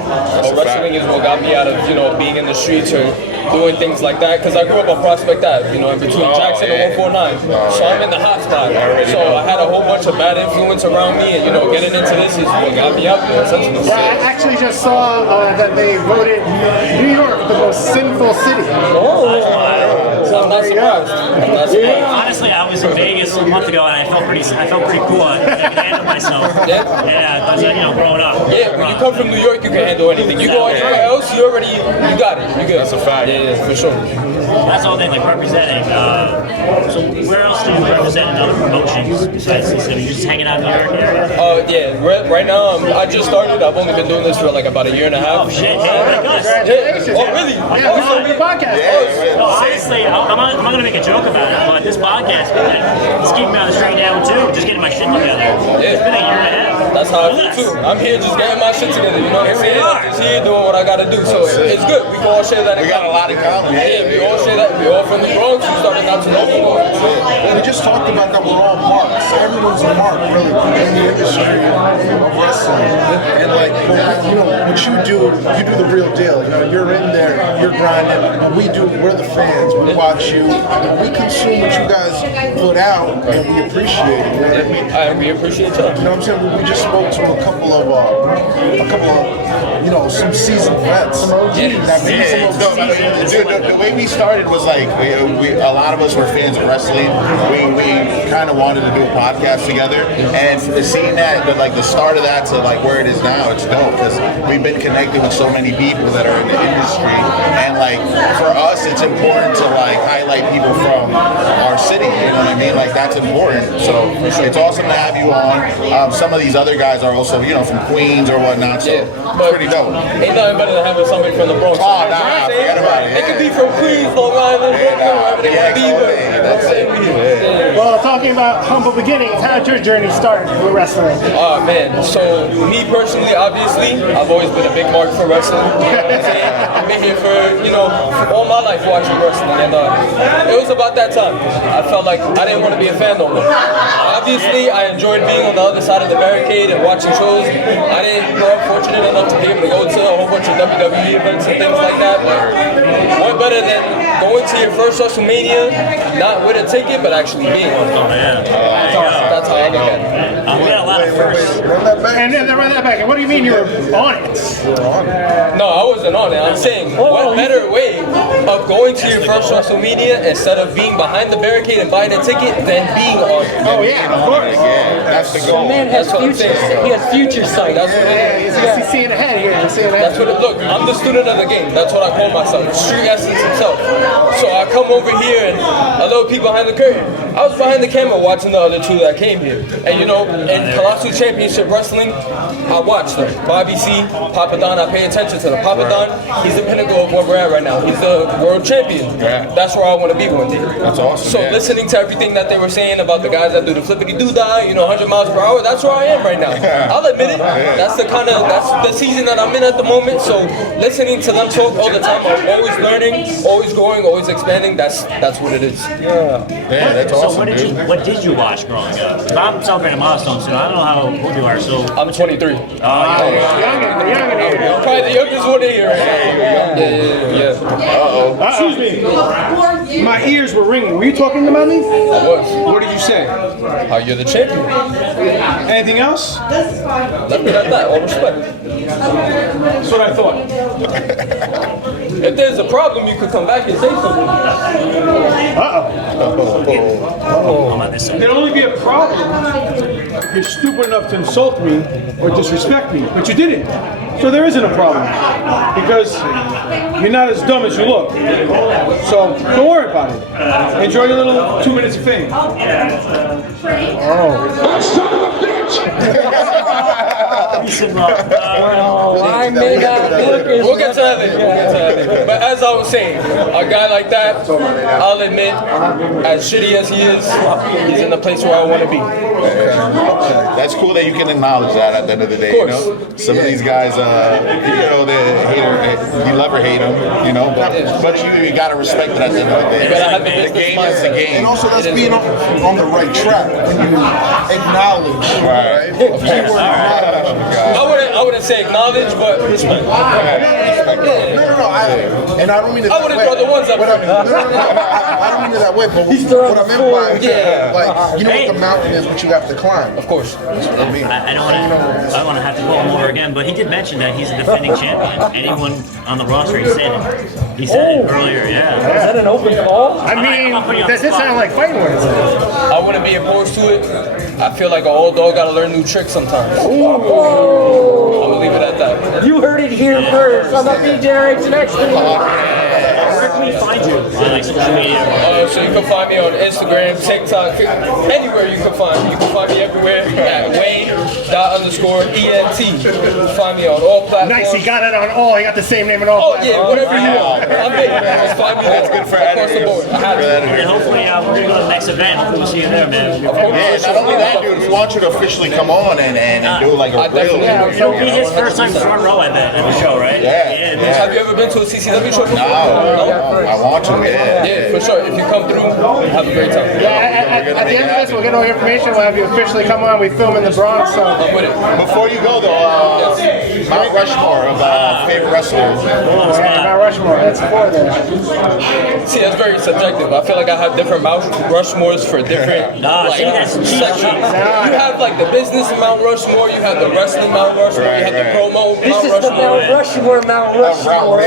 Wrestling is what got me out of, you know, being in the streets or doing things like that. Because I grew up on Prospect Ave, you know, in between Jackson and 149. So I'm in the hot spot. So I had a whole bunch of bad influence around around me, and getting into this is what got me out there. Essentially. Yeah, I actually just saw that they voted New York the most sinful city. I'm not surprised. I'm not surprised. Honestly, I was in Vegas a month ago, and I felt pretty cool. I could handle myself. Yeah, because growing up. Yeah, when you come from New York, you can handle anything. You go anywhere else, you got it. You good. That's a fact. Yeah, for sure. That's the whole thing, like representing. So where else do you represent in other promotions besides CCW? You're just hanging out in New York area? Yeah. Right now, I just started. I've only been doing this for like about a year and a half. Oh shit! Hey, like us. Congratulations. Oh really? Yeah, we started the podcast. No, honestly, I'm not gonna make a joke about it, but this podcast, it's keeping me on the straight down too. Just getting my shit together. It's been a year and a half. That's how I feel too. I'm here just getting my shit together. You know what I'm saying? I'm just here doing what I gotta do. So it's good. We can all share that. We got a lot in common. Yeah, we all share that. We all from the Bronx. We started not too long ago. We just talked about that we're all marks. Everyone's a mark, really, in the industry of wrestling. And like, what you do the real deal. You're in there, you're grinding. We're the fans. We watch you. We consume what you guys put out, and we appreciate it. You know what I mean? We appreciate y'all. You know what I'm saying? We just spoke to a couple of some seasoned vets. Some OGs. The way we started was like, a lot of us were fans of wrestling. We kind of wanted to do a podcast together, and seeing that, like the start of that to like where it is now, it's dope because we've been connected with so many people that are in the industry, and like for us, it's important to like highlight people from our city. You know what I mean? Like that's important. So it's awesome to have you on. Some of these other guys are also, from Queens or whatnot. So it's pretty dope. Ain't nothing better than having somebody from the Bronx. Oh, nah, forget about it. It could be from Queens, Long Island, wherever they want to be. Well, talking about humble beginnings, how did your journey start with wrestling? Oh man, so me personally, obviously, I've always been a big mark for wrestling. I've been here for all my life watching wrestling, and it was about that time. I felt like I didn't want to be a fan no more. Obviously, I enjoyed being on the other side of the barricade and watching shows. I didn't grow up fortunate enough to be able to go to a whole bunch of WWE events and things like that, but what better than going to your first WrestleMania, not with a ticket, but actually being on it. Oh man. That's how I look at it. We had a lot of firsts. And then run that back. And what do you mean you were on it? No, I wasn't on it. I'm saying, what better way of going to your first WrestleMania instead of being behind the barricade and buying a ticket than being on it? Oh yeah, of course. That's the goal. Man has future. He has future sight. That's what it is. He's seeing ahead here. He's seeing ahead. That's what it, look, I'm the student of the game. That's what I call myself. Street Essence himself. So I come over here and a little peek behind the curtain. I was behind the camera watching the other two that came here. And in Colossal Championship Wrestling, I watched them. Bobby C, Papadon, I pay attention to them. Papadon, he's the pinnacle of where we're at right now. He's the world champion. Yeah. That's where I want to be one day. That's awesome. So listening to everything that they were saying about the guys that do the flippity-doo-dah, 100 miles per hour, that's where I am right now. I'll admit it. That's the season that I'm in at the moment. So listening to them talk all the time, I'm always learning, always growing, always expanding. That's what it is. Yeah, that's awesome. So what did you watch growing up? I'm celebrating a milestone soon. I don't know how old you are. So I'm 23. Young here. I'm probably the youngest one in here right now. Yeah. Excuse me. My ears were ringing. Were you talking about me? I was. What did you say? How you're the champion. Anything else? Left it at that. All respect. That's what I thought. If there's a problem, you could come back and say something. There'd only be a problem if you're stupid enough to insult me or disrespect me, but you didn't. So there isn't a problem because you're not as dumb as you look. So don't worry about it. Enjoy your little 2 minutes of fame. I may not look as We'll get to that. But as I was saying, a guy like that, I'll admit, as shitty as he is, he's in the place where I want to be. That's cool that you can acknowledge that at the end of the day. Some of these guys, you love or hate them, but you gotta respect it at the end of the day. You gotta have the game is the game. And also, that's being on the right track when you acknowledge, right? I I wouldn't say acknowledge, but respect. No. And I don't mean it I wouldn't throw the ones up. I don't mean it that way, but what I meant by like, you know what the mountain is, but you have to climb. Of course. I don't want to have to call him over again, but he did mention that he's a defending champion. Anyone on the roster, he said it earlier, yeah. Is that an open call? I mean, does this sound like fighting words? I wouldn't be opposed to it. I feel like an old dog gotta learn new tricks sometimes. I'm gonna leave it at that. You heard it here first on the B-Generation X Oddcast. Where can we find you on like social media? So you can find me on Instagram, TikTok, anywhere you can find me. You can find me everywhere at Wayne._ENT. Find me on all platforms. Nice, he got it on all. He got the same name in all platforms. Yeah, whatever you want. I'm big. Just find me. That's good for across the board. And hopefully we're going to go to the next event. Hopefully we'll see you there, man. Yeah, not only that, dude, we want you to officially come on and do like a real interview. So it'll be his first time front row at the show, right? Yeah. Have you ever been to a CCW show before? No. I want to, Yeah, for sure. If you come through, have a great time. Yeah, at the end of this, we'll get all your information. We'll have you officially come on. We film in the Bronx, so. Before you go, though, Mount Rushmore of favorite wrestlers. Mount Rushmore, that's 4 there. See, that's very subjective. I feel like I have different Mount Rushmores for different sections. You have like the business Mount Rushmore, you have the wrestling Mount Rushmore, you have the promo This Mount is the Rushmore. Mount Rushmore.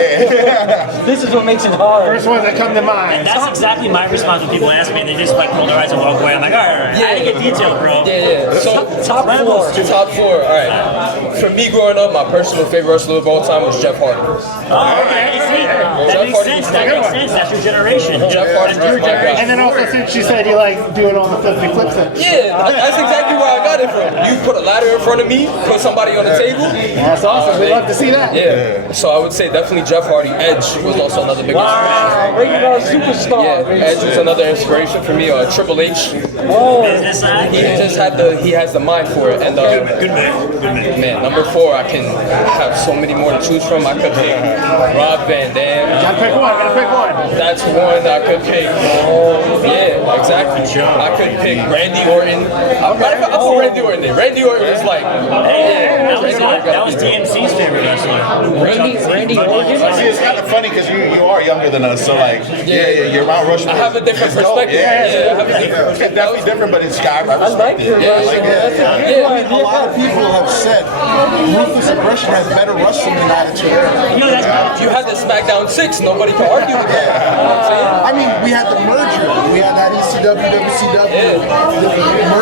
This is what makes it hard. First ones that come to mind. And that's exactly my response when people ask me. They just like roll their eyes and walk away. I'm like, all right. I didn't get detailed, bro. Yeah. So Top 4. Top 4. All right. For me growing up, my personal favorite wrestler of all time was Jeff Hardy. Oh, okay. See, that makes sense. That makes sense. That's your generation. Jeff Hardy's my guy. And then also, since you said you like doing all the flippy flips. Yeah, that's exactly where I got it from. You put a ladder in front of me, put somebody on the table. That's awesome. We'd love to see that. Yeah. So I would say definitely Jeff Hardy. Edge was also another big inspiration. Ring of superstar. Yeah, Edge was another inspiration for me. Triple H. Business side. He has the mind for it. And Good man. man, number 4, I can have so many more to choose from. I could pick Rob Van Dam. Gotta pick one. That's one I could pick. Yeah, exactly. I could pick Randy Orton. I'll put Randy Orton there. Randy Orton was like, That was DMC's favorite wrestler. Randy Orton. See, it's kind of funny because you are younger than us, so like, you're Mount Rushmore. I have a different perspective. Yeah, I have a different. It's definitely different, but it's I respect it. A lot of people have said Ruthless Aggression has better wrestling than Attitude Era. You had the SmackDown 6, nobody can argue with that. You know what I'm saying? I mean, we had the merger. We had that ECW, WCW.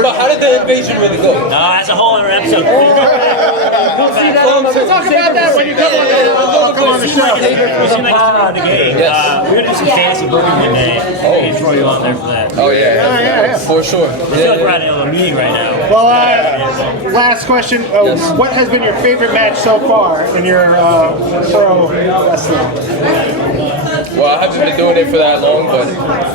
But how did the invasion really go? No, that's a whole other episode. We'll see that on the Talk about that when you come on the show. We're gonna do some fantasy booking one day. We can throw you on there for that. Oh yeah. For sure. I feel like we're at a meeting right now. Well, last question. What has been your favorite match so far in your pro wrestling? Well, I haven't been doing it for that long, but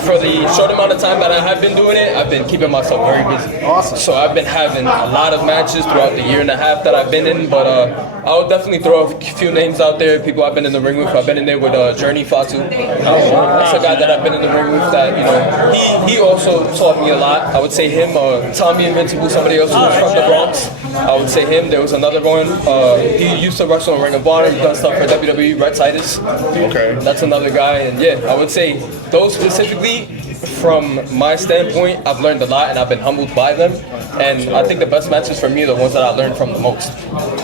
for the short amount of time that I have been doing it, I've been keeping myself very busy. Awesome. So I've been having a lot of matches throughout the year and a half that I've been in, but I would definitely throw a few names out there, people I've been in the ring with. I've been in there with Journey Fatu. That's a guy that I've been in the ring with that, you know, he also taught me a lot. I would say him, Tommy Invincible, somebody else who was from the Bronx. I would say him. There was another one. He used to wrestle in Ring of Honor. He's done stuff for WWE, Red Titus. Okay. That's another guy. And yeah, I would say those specifically, from my standpoint, I've learned a lot and I've been humbled by them. And I think the best matches for me are the ones that I learned from the most.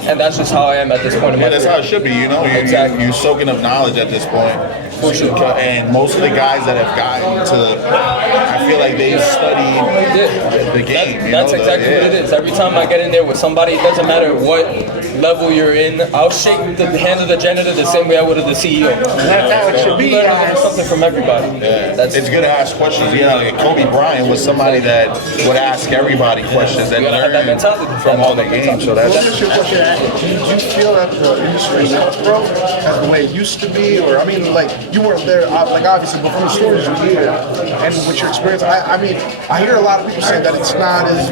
And that's just how I am at this point in my Yeah, that's career. how it should be, you know? You're soaking up knowledge at this point. For sure. And most of the guys that have gotten to, I feel like they've studied the game. That's exactly what it is. Every time I get in there with somebody, it doesn't matter what level you're in, I'll shake the hand of the janitor the same way I would of the CEO. That's how it should be, You learn guys. something from everybody. Yeah. That's It's good to ask questions. Yeah, like Kobe Bryant was somebody that would ask everybody questions and You gotta have that learn mentality. from all the games. So Well, that's let me ask you a question. Do you feel that the industry is cutthroat as the way it used to be? Or, I mean, like, you weren't there, like obviously, but from the stories you hear and with your experience, I mean, I hear a lot of people say that it's not as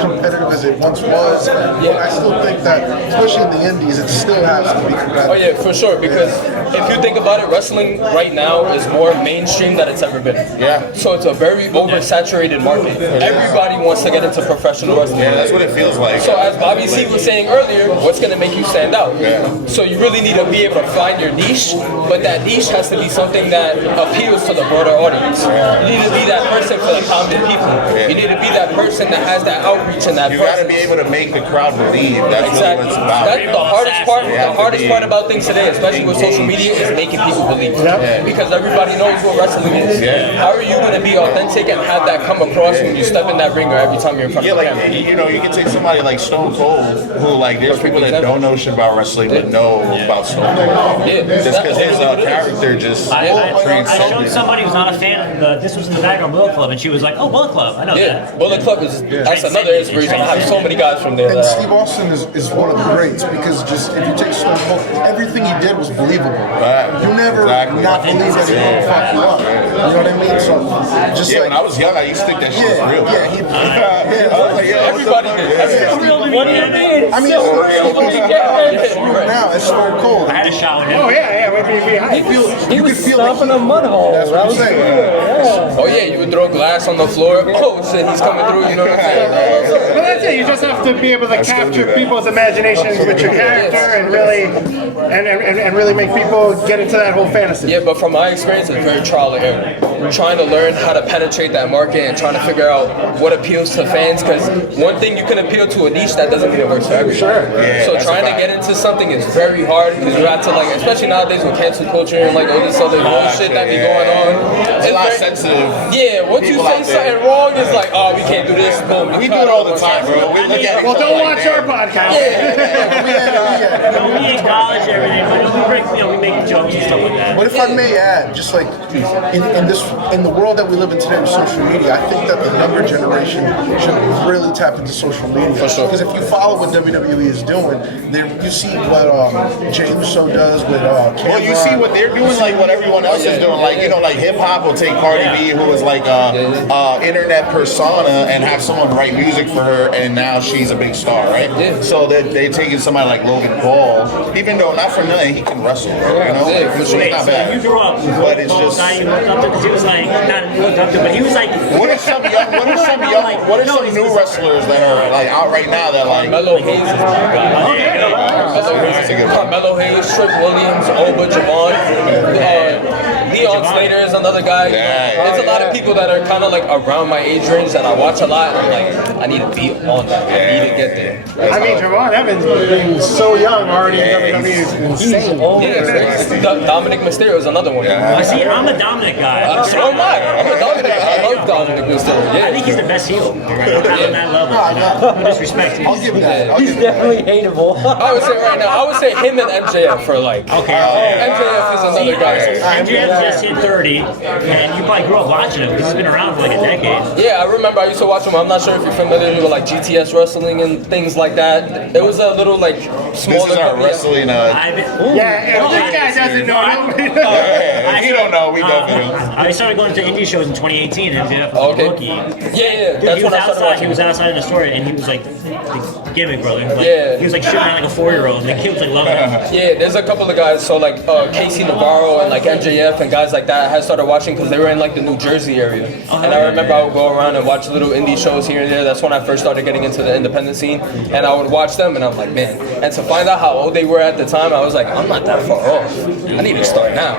competitive as it once was, but I still think that, especially in the indies, it still has to be competitive. Oh yeah, for sure, because if you think about it, wrestling right now is more mainstream than it's ever been. Yeah. So it's a very oversaturated market. Everybody wants to get into professional wrestling. Yeah, that's what it feels like. So as Bobby C was saying earlier, what's going to make you stand out? Yeah. So you really need to be able to find your niche, but that niche has to be something that appeals to the broader audience. You need to be that person for the common people. You need to be that person that has that outreach and that You got to be able to make the crowd believe. That's exactly. what it's about. That's the hardest part. The hardest part about things today, especially with social media, is making people believe. Because everybody knows what wrestling is. How are you going to be authentic and have that come across when you step in that ring or every time you're in front of the camera? You know, you can take somebody like Stone Cold, who like there's people that don't know shit about wrestling but know about Stone Cold. Just because his character just I showed somebody who's not a fan of this was in the background Bullet Club, and she was like, "Oh, Bullet Club, I know that." Bullet Club is that's another inspiration. I have so many guys from there. And Steve Austin is one of the greats because just if you take Stone Cold, everything he did was believable. You never not believe that he would fuck you up. You know what I mean? So just when I was young, I used to think that shit was real. Everybody did. What do you mean? I mean, it's true now. It's Stone Cold. I had a shot with him. Oh yeah, He was stomping a mud hole. That's what I'm saying. Oh yeah, you would throw glass on the floor. Oh shit, he's coming through. You know what I'm saying? But that's it. You just have to be able to capture people's imaginations with your character and really make people get into that whole fantasy. Yeah, but from my experience, it's very trial and error. Trying to learn how to penetrate that market and trying to figure out what appeals to fans. Because one thing you can appeal to a niche, that doesn't mean it works for everyone. Sure. So trying to get into something is very hard because you have to like, especially nowadays with cancel culture and like all this other bullshit that be going on. It's a lot sensitive. Yeah, once you say something wrong, it's like, oh, we can't do this. Boom. We do it all the time, bro. We look at it. Well, don't watch our podcast. We acknowledge everything, but we make jokes and stuff like that. But if I may add, just like in the world that we live in today with social media, I think that the younger generation should really tap into social media. Because if you follow what WWE is doing, you see what Jey Uso does with Cameron. Well, you see what they're doing, like what everyone else is doing. Like, you know, like hip hop will take Cardi B, who was like internet persona, and have someone write music for her, and now she's a big star, right? So they're taking somebody like Logan Paul, even though not for nothing, he can wrestle, right? You know? So it's not bad. You grew up with But it's Paul just. guy you looked up to because he was like, not looked up to, but he was like. What are some new wrestlers that are like out right now that like Carmelo Hayes is my guy. Carmelo Hayes, Trick Williams, Oba Javon. Leon Slater is another guy. There's a lot of people that are kind of like around my age range that I watch a lot. And I'm like, I need to be on that. I need to get there. I mean, Javon Evans being so young already in WWE is insane. Dominic Mysterio is another one. I see, I'm a Dominic guy. So am I. I'm a Dominic. I love Dominic Mysterio. I think he's the best heel on that level. No disrespect. I'll give that. He's definitely hateable. I would say right now, I would say him and MJF for like. Okay. MJF is another guy. MJF just hit 30, and you probably grew up watching him because he's been around for like a decade. Yeah, I remember I used to watch him. I'm not sure if you're familiar with like GTS wrestling and things like that. It was a little like smaller. This is our wrestling. This guy doesn't know. He don't know. We definitely. I started going to indie shows in 2018, and MJF was okay. rookie. Yeah. Dude, That's he was when I started outside. watching. He was outside in the store, and he was like the gimmick brother. Like, Yeah. He was like shooting out like a 4-year-old, and the kid was like loving him. Yeah, there's a couple of guys. So like Casey Navarro and like MJF and guys like that I had started watching because they were in like the New Jersey area. And I remember I would go around and watch little indie shows here and there. That's when I first started getting into the independent scene. And I would watch them and I'm like, man. And to find out how old they were at the time, I was like, I'm not that far off. I need to start now.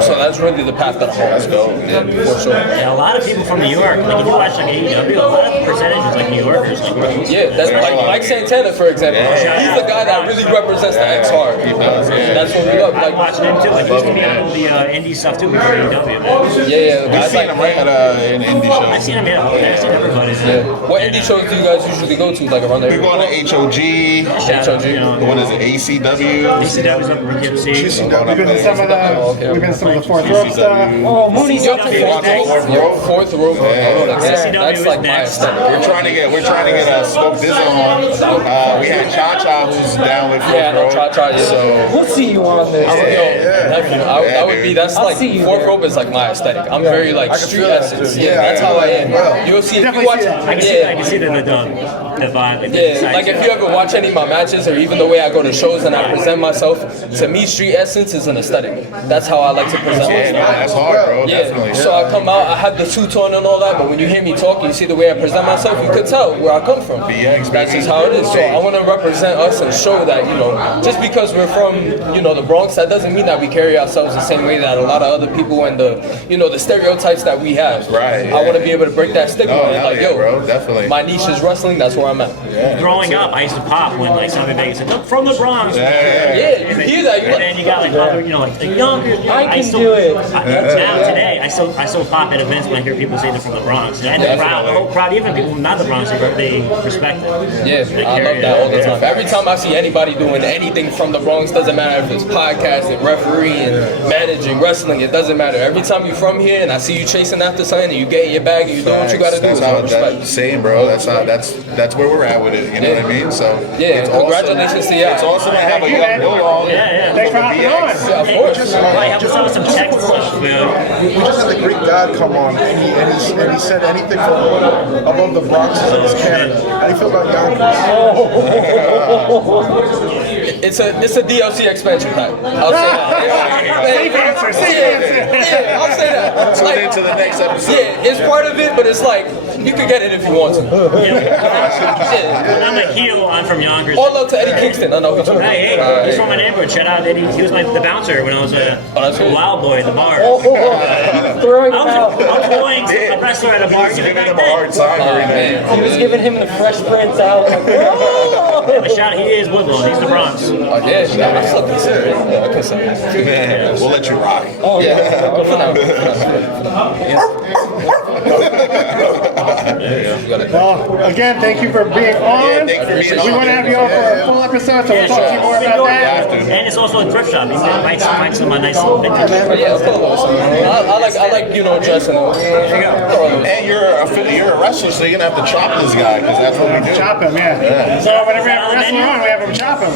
So that's really the path that I'm on. Let's go. Yeah, for sure. Yeah, a lot of people from New York, like if you watch like AEW, a lot of percentages like New Yorkers. Like, yeah, that's like Mike Santana, for example. He's the guy that really represents the X hard. That's what we love. I watched him too. Like he used to be on the indie stuff too before AEW, man. Yeah, We've guys seen like him right at an indie show. I've seen him, I've seen everybody. What indie shows do you guys usually go to, like around there? We're going to HOG. What is it? ACW. ACW's up in Poughkeepsie. We've been to some of the fourth rope stuff. Oh, Mooney's up to Fourth row. That's like my aesthetic. We're trying to get Smoke Dizzle on. We had Cha Cha who's down with Yeah, no, Fourth Cha Row. Cha. So We'll see you on this. I would be. That's like see you fourth there. rope is like my aesthetic. I'm very like street essence. Yeah, That's how I am. You'll see if you watch. I can see the vibe. Like Yeah, like if you ever watch any of my matches or even the way I go to shows and I present myself, to me, street essence is an aesthetic. That's how I like to present Yeah, myself. that's hard, bro. Yeah, Definitely. so I come out, I have the two-tone and all that, but when you hear me talk, you see the way I present myself, you could tell where I come from. BX, That's just how it is. So I want to represent us and show that, just because we're from, the Bronx, that doesn't mean that we carry ourselves the same way that a lot of other people and the stereotypes that we have. Right. I want to be able to break that stigma. No, and hell like, yeah, bro, definitely. my niche is wrestling, that's where I'm at. Growing up, I used to pop when like somebody Vegas said, "I'm from the Bronx." Yeah, you hear that. And then you got like other, like younger. I can do it. Now today, I still pop at events when I hear people say they're from the Bronx. And the whole crowd, even people from not the Bronx, they respect it. Yeah, I love that all the time. Every time I see anybody doing anything from the Bronx, doesn't matter if it's podcasting, refereeing, managing, wrestling, it doesn't matter. Every time you're from here and I see you chasing after something and you get in your bag and you doing what you gotta do, That's it's how all respect. same, bro. That's where we're at with it. You know what I mean? So Yeah, it's congratulations to you. It's awesome to have a young Bill on. Yeah. Thanks for hopping on. Yeah, of course. Help us out with some text stuff, man. We just had the Greek God come on, and he said anything from above the Bronx is Canada. How do you feel about It's a DLC expansion pack. I'll say that. Safe answer. Yeah, I'll say that. Tune into the next episode. Yeah, it's part of it, but it's like you could get it if you want to. Yeah. I'm a heel. I'm from Yonkers. All love to Eddie Kingston. I know who you are. Hey, he's from my neighborhood. Shout out Eddie. He was the bouncer when I was a wild boy at the bar. Throwing I was pulling a wrestler at a bar. Giving him a hard time every day. He was giving him the Fresh Prince out. A shout, he is Woodlawn. He's the Bronx. Yeah, I still consider it. Yeah, I consider it. Man, we'll let you rock. Oh, yeah. Well, again, thank you for being on. thank you for being We on. want to have you on for a full episode, so we'll talk to you more about that. And it's also a thrift shop. You can find some nice little vintage. Yeah, of course. I like dressing them. And you're a wrestler, so you're gonna have to chop this guy because that's what we do. Chop him, yeah. So whenever we have a wrestler on, we have him chop him.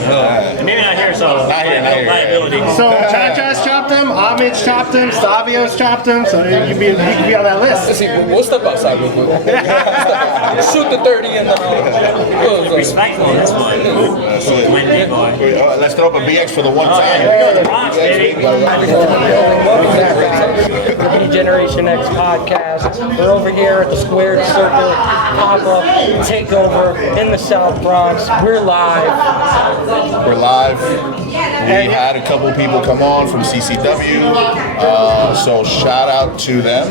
Maybe not here, so Not here. liability. So Cha-Cha's chopped him, Ahmed's chopped him, Stavio's chopped him, so you can be on that list. Let's see, we'll step outside real quick. Shoot the 30 and Respectful on this one. Wendy boy. Let's throw up a BX for the one time. The Bronx, baby. B-Generation X Oddcast. We're over here at the Squared Circle pop-up takeover in the South Bronx. We're live. We're live. We had a couple people come on from CCW, so shout out to them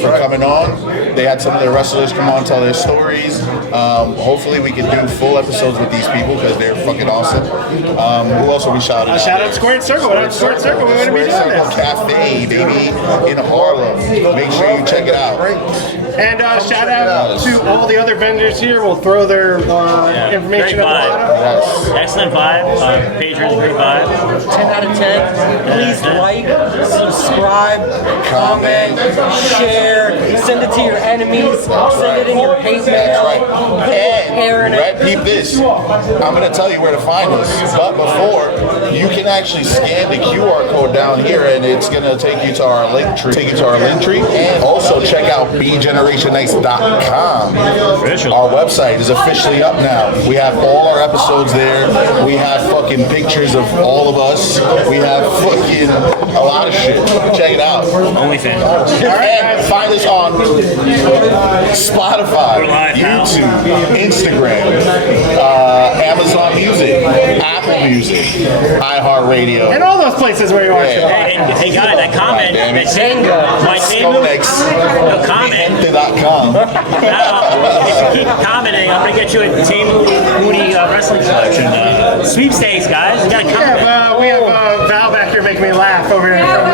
for coming on. They had some of their wrestlers come on, tell their stories. Hopefully we can do full episodes with these people because they're fucking awesome. Who else are we shouting out? Shout out Squared Circle. What up, Squared Circle? We're going to be doing Circle this. Cafe, baby, in Harlem. Make sure you check it out. And shout out to all the other vendors here. We'll throw their information Great at the vibe. bottom. Excellent vibe. Page really great vibe. 10 out of 10. Please like, subscribe, comment, share, send it to your enemies, send it in your hate mail. And right, peep this. I'm gonna tell you where to find us. But before, you can actually scan the QR code down here, and it's gonna take you to our link tree. And also check out B-GenerationX.com. Our website is officially up now. We have all our episodes there. We have fucking pictures of all of us. We have fucking a lot of shit. Check it out. OnlyFans. And find us on Spotify, YouTube, Instagram, Amazon Music, Apple Music, iHeartRadio. And all those places where you are. Hey guys, that comment, that Jenga. my Temu, comment. Scomex.com. If you keep commenting, I'm gonna get you a Temu Moody wrestling collection. Sweepstakes, guys. You gotta comment. We have Val back here making me laugh over here in front of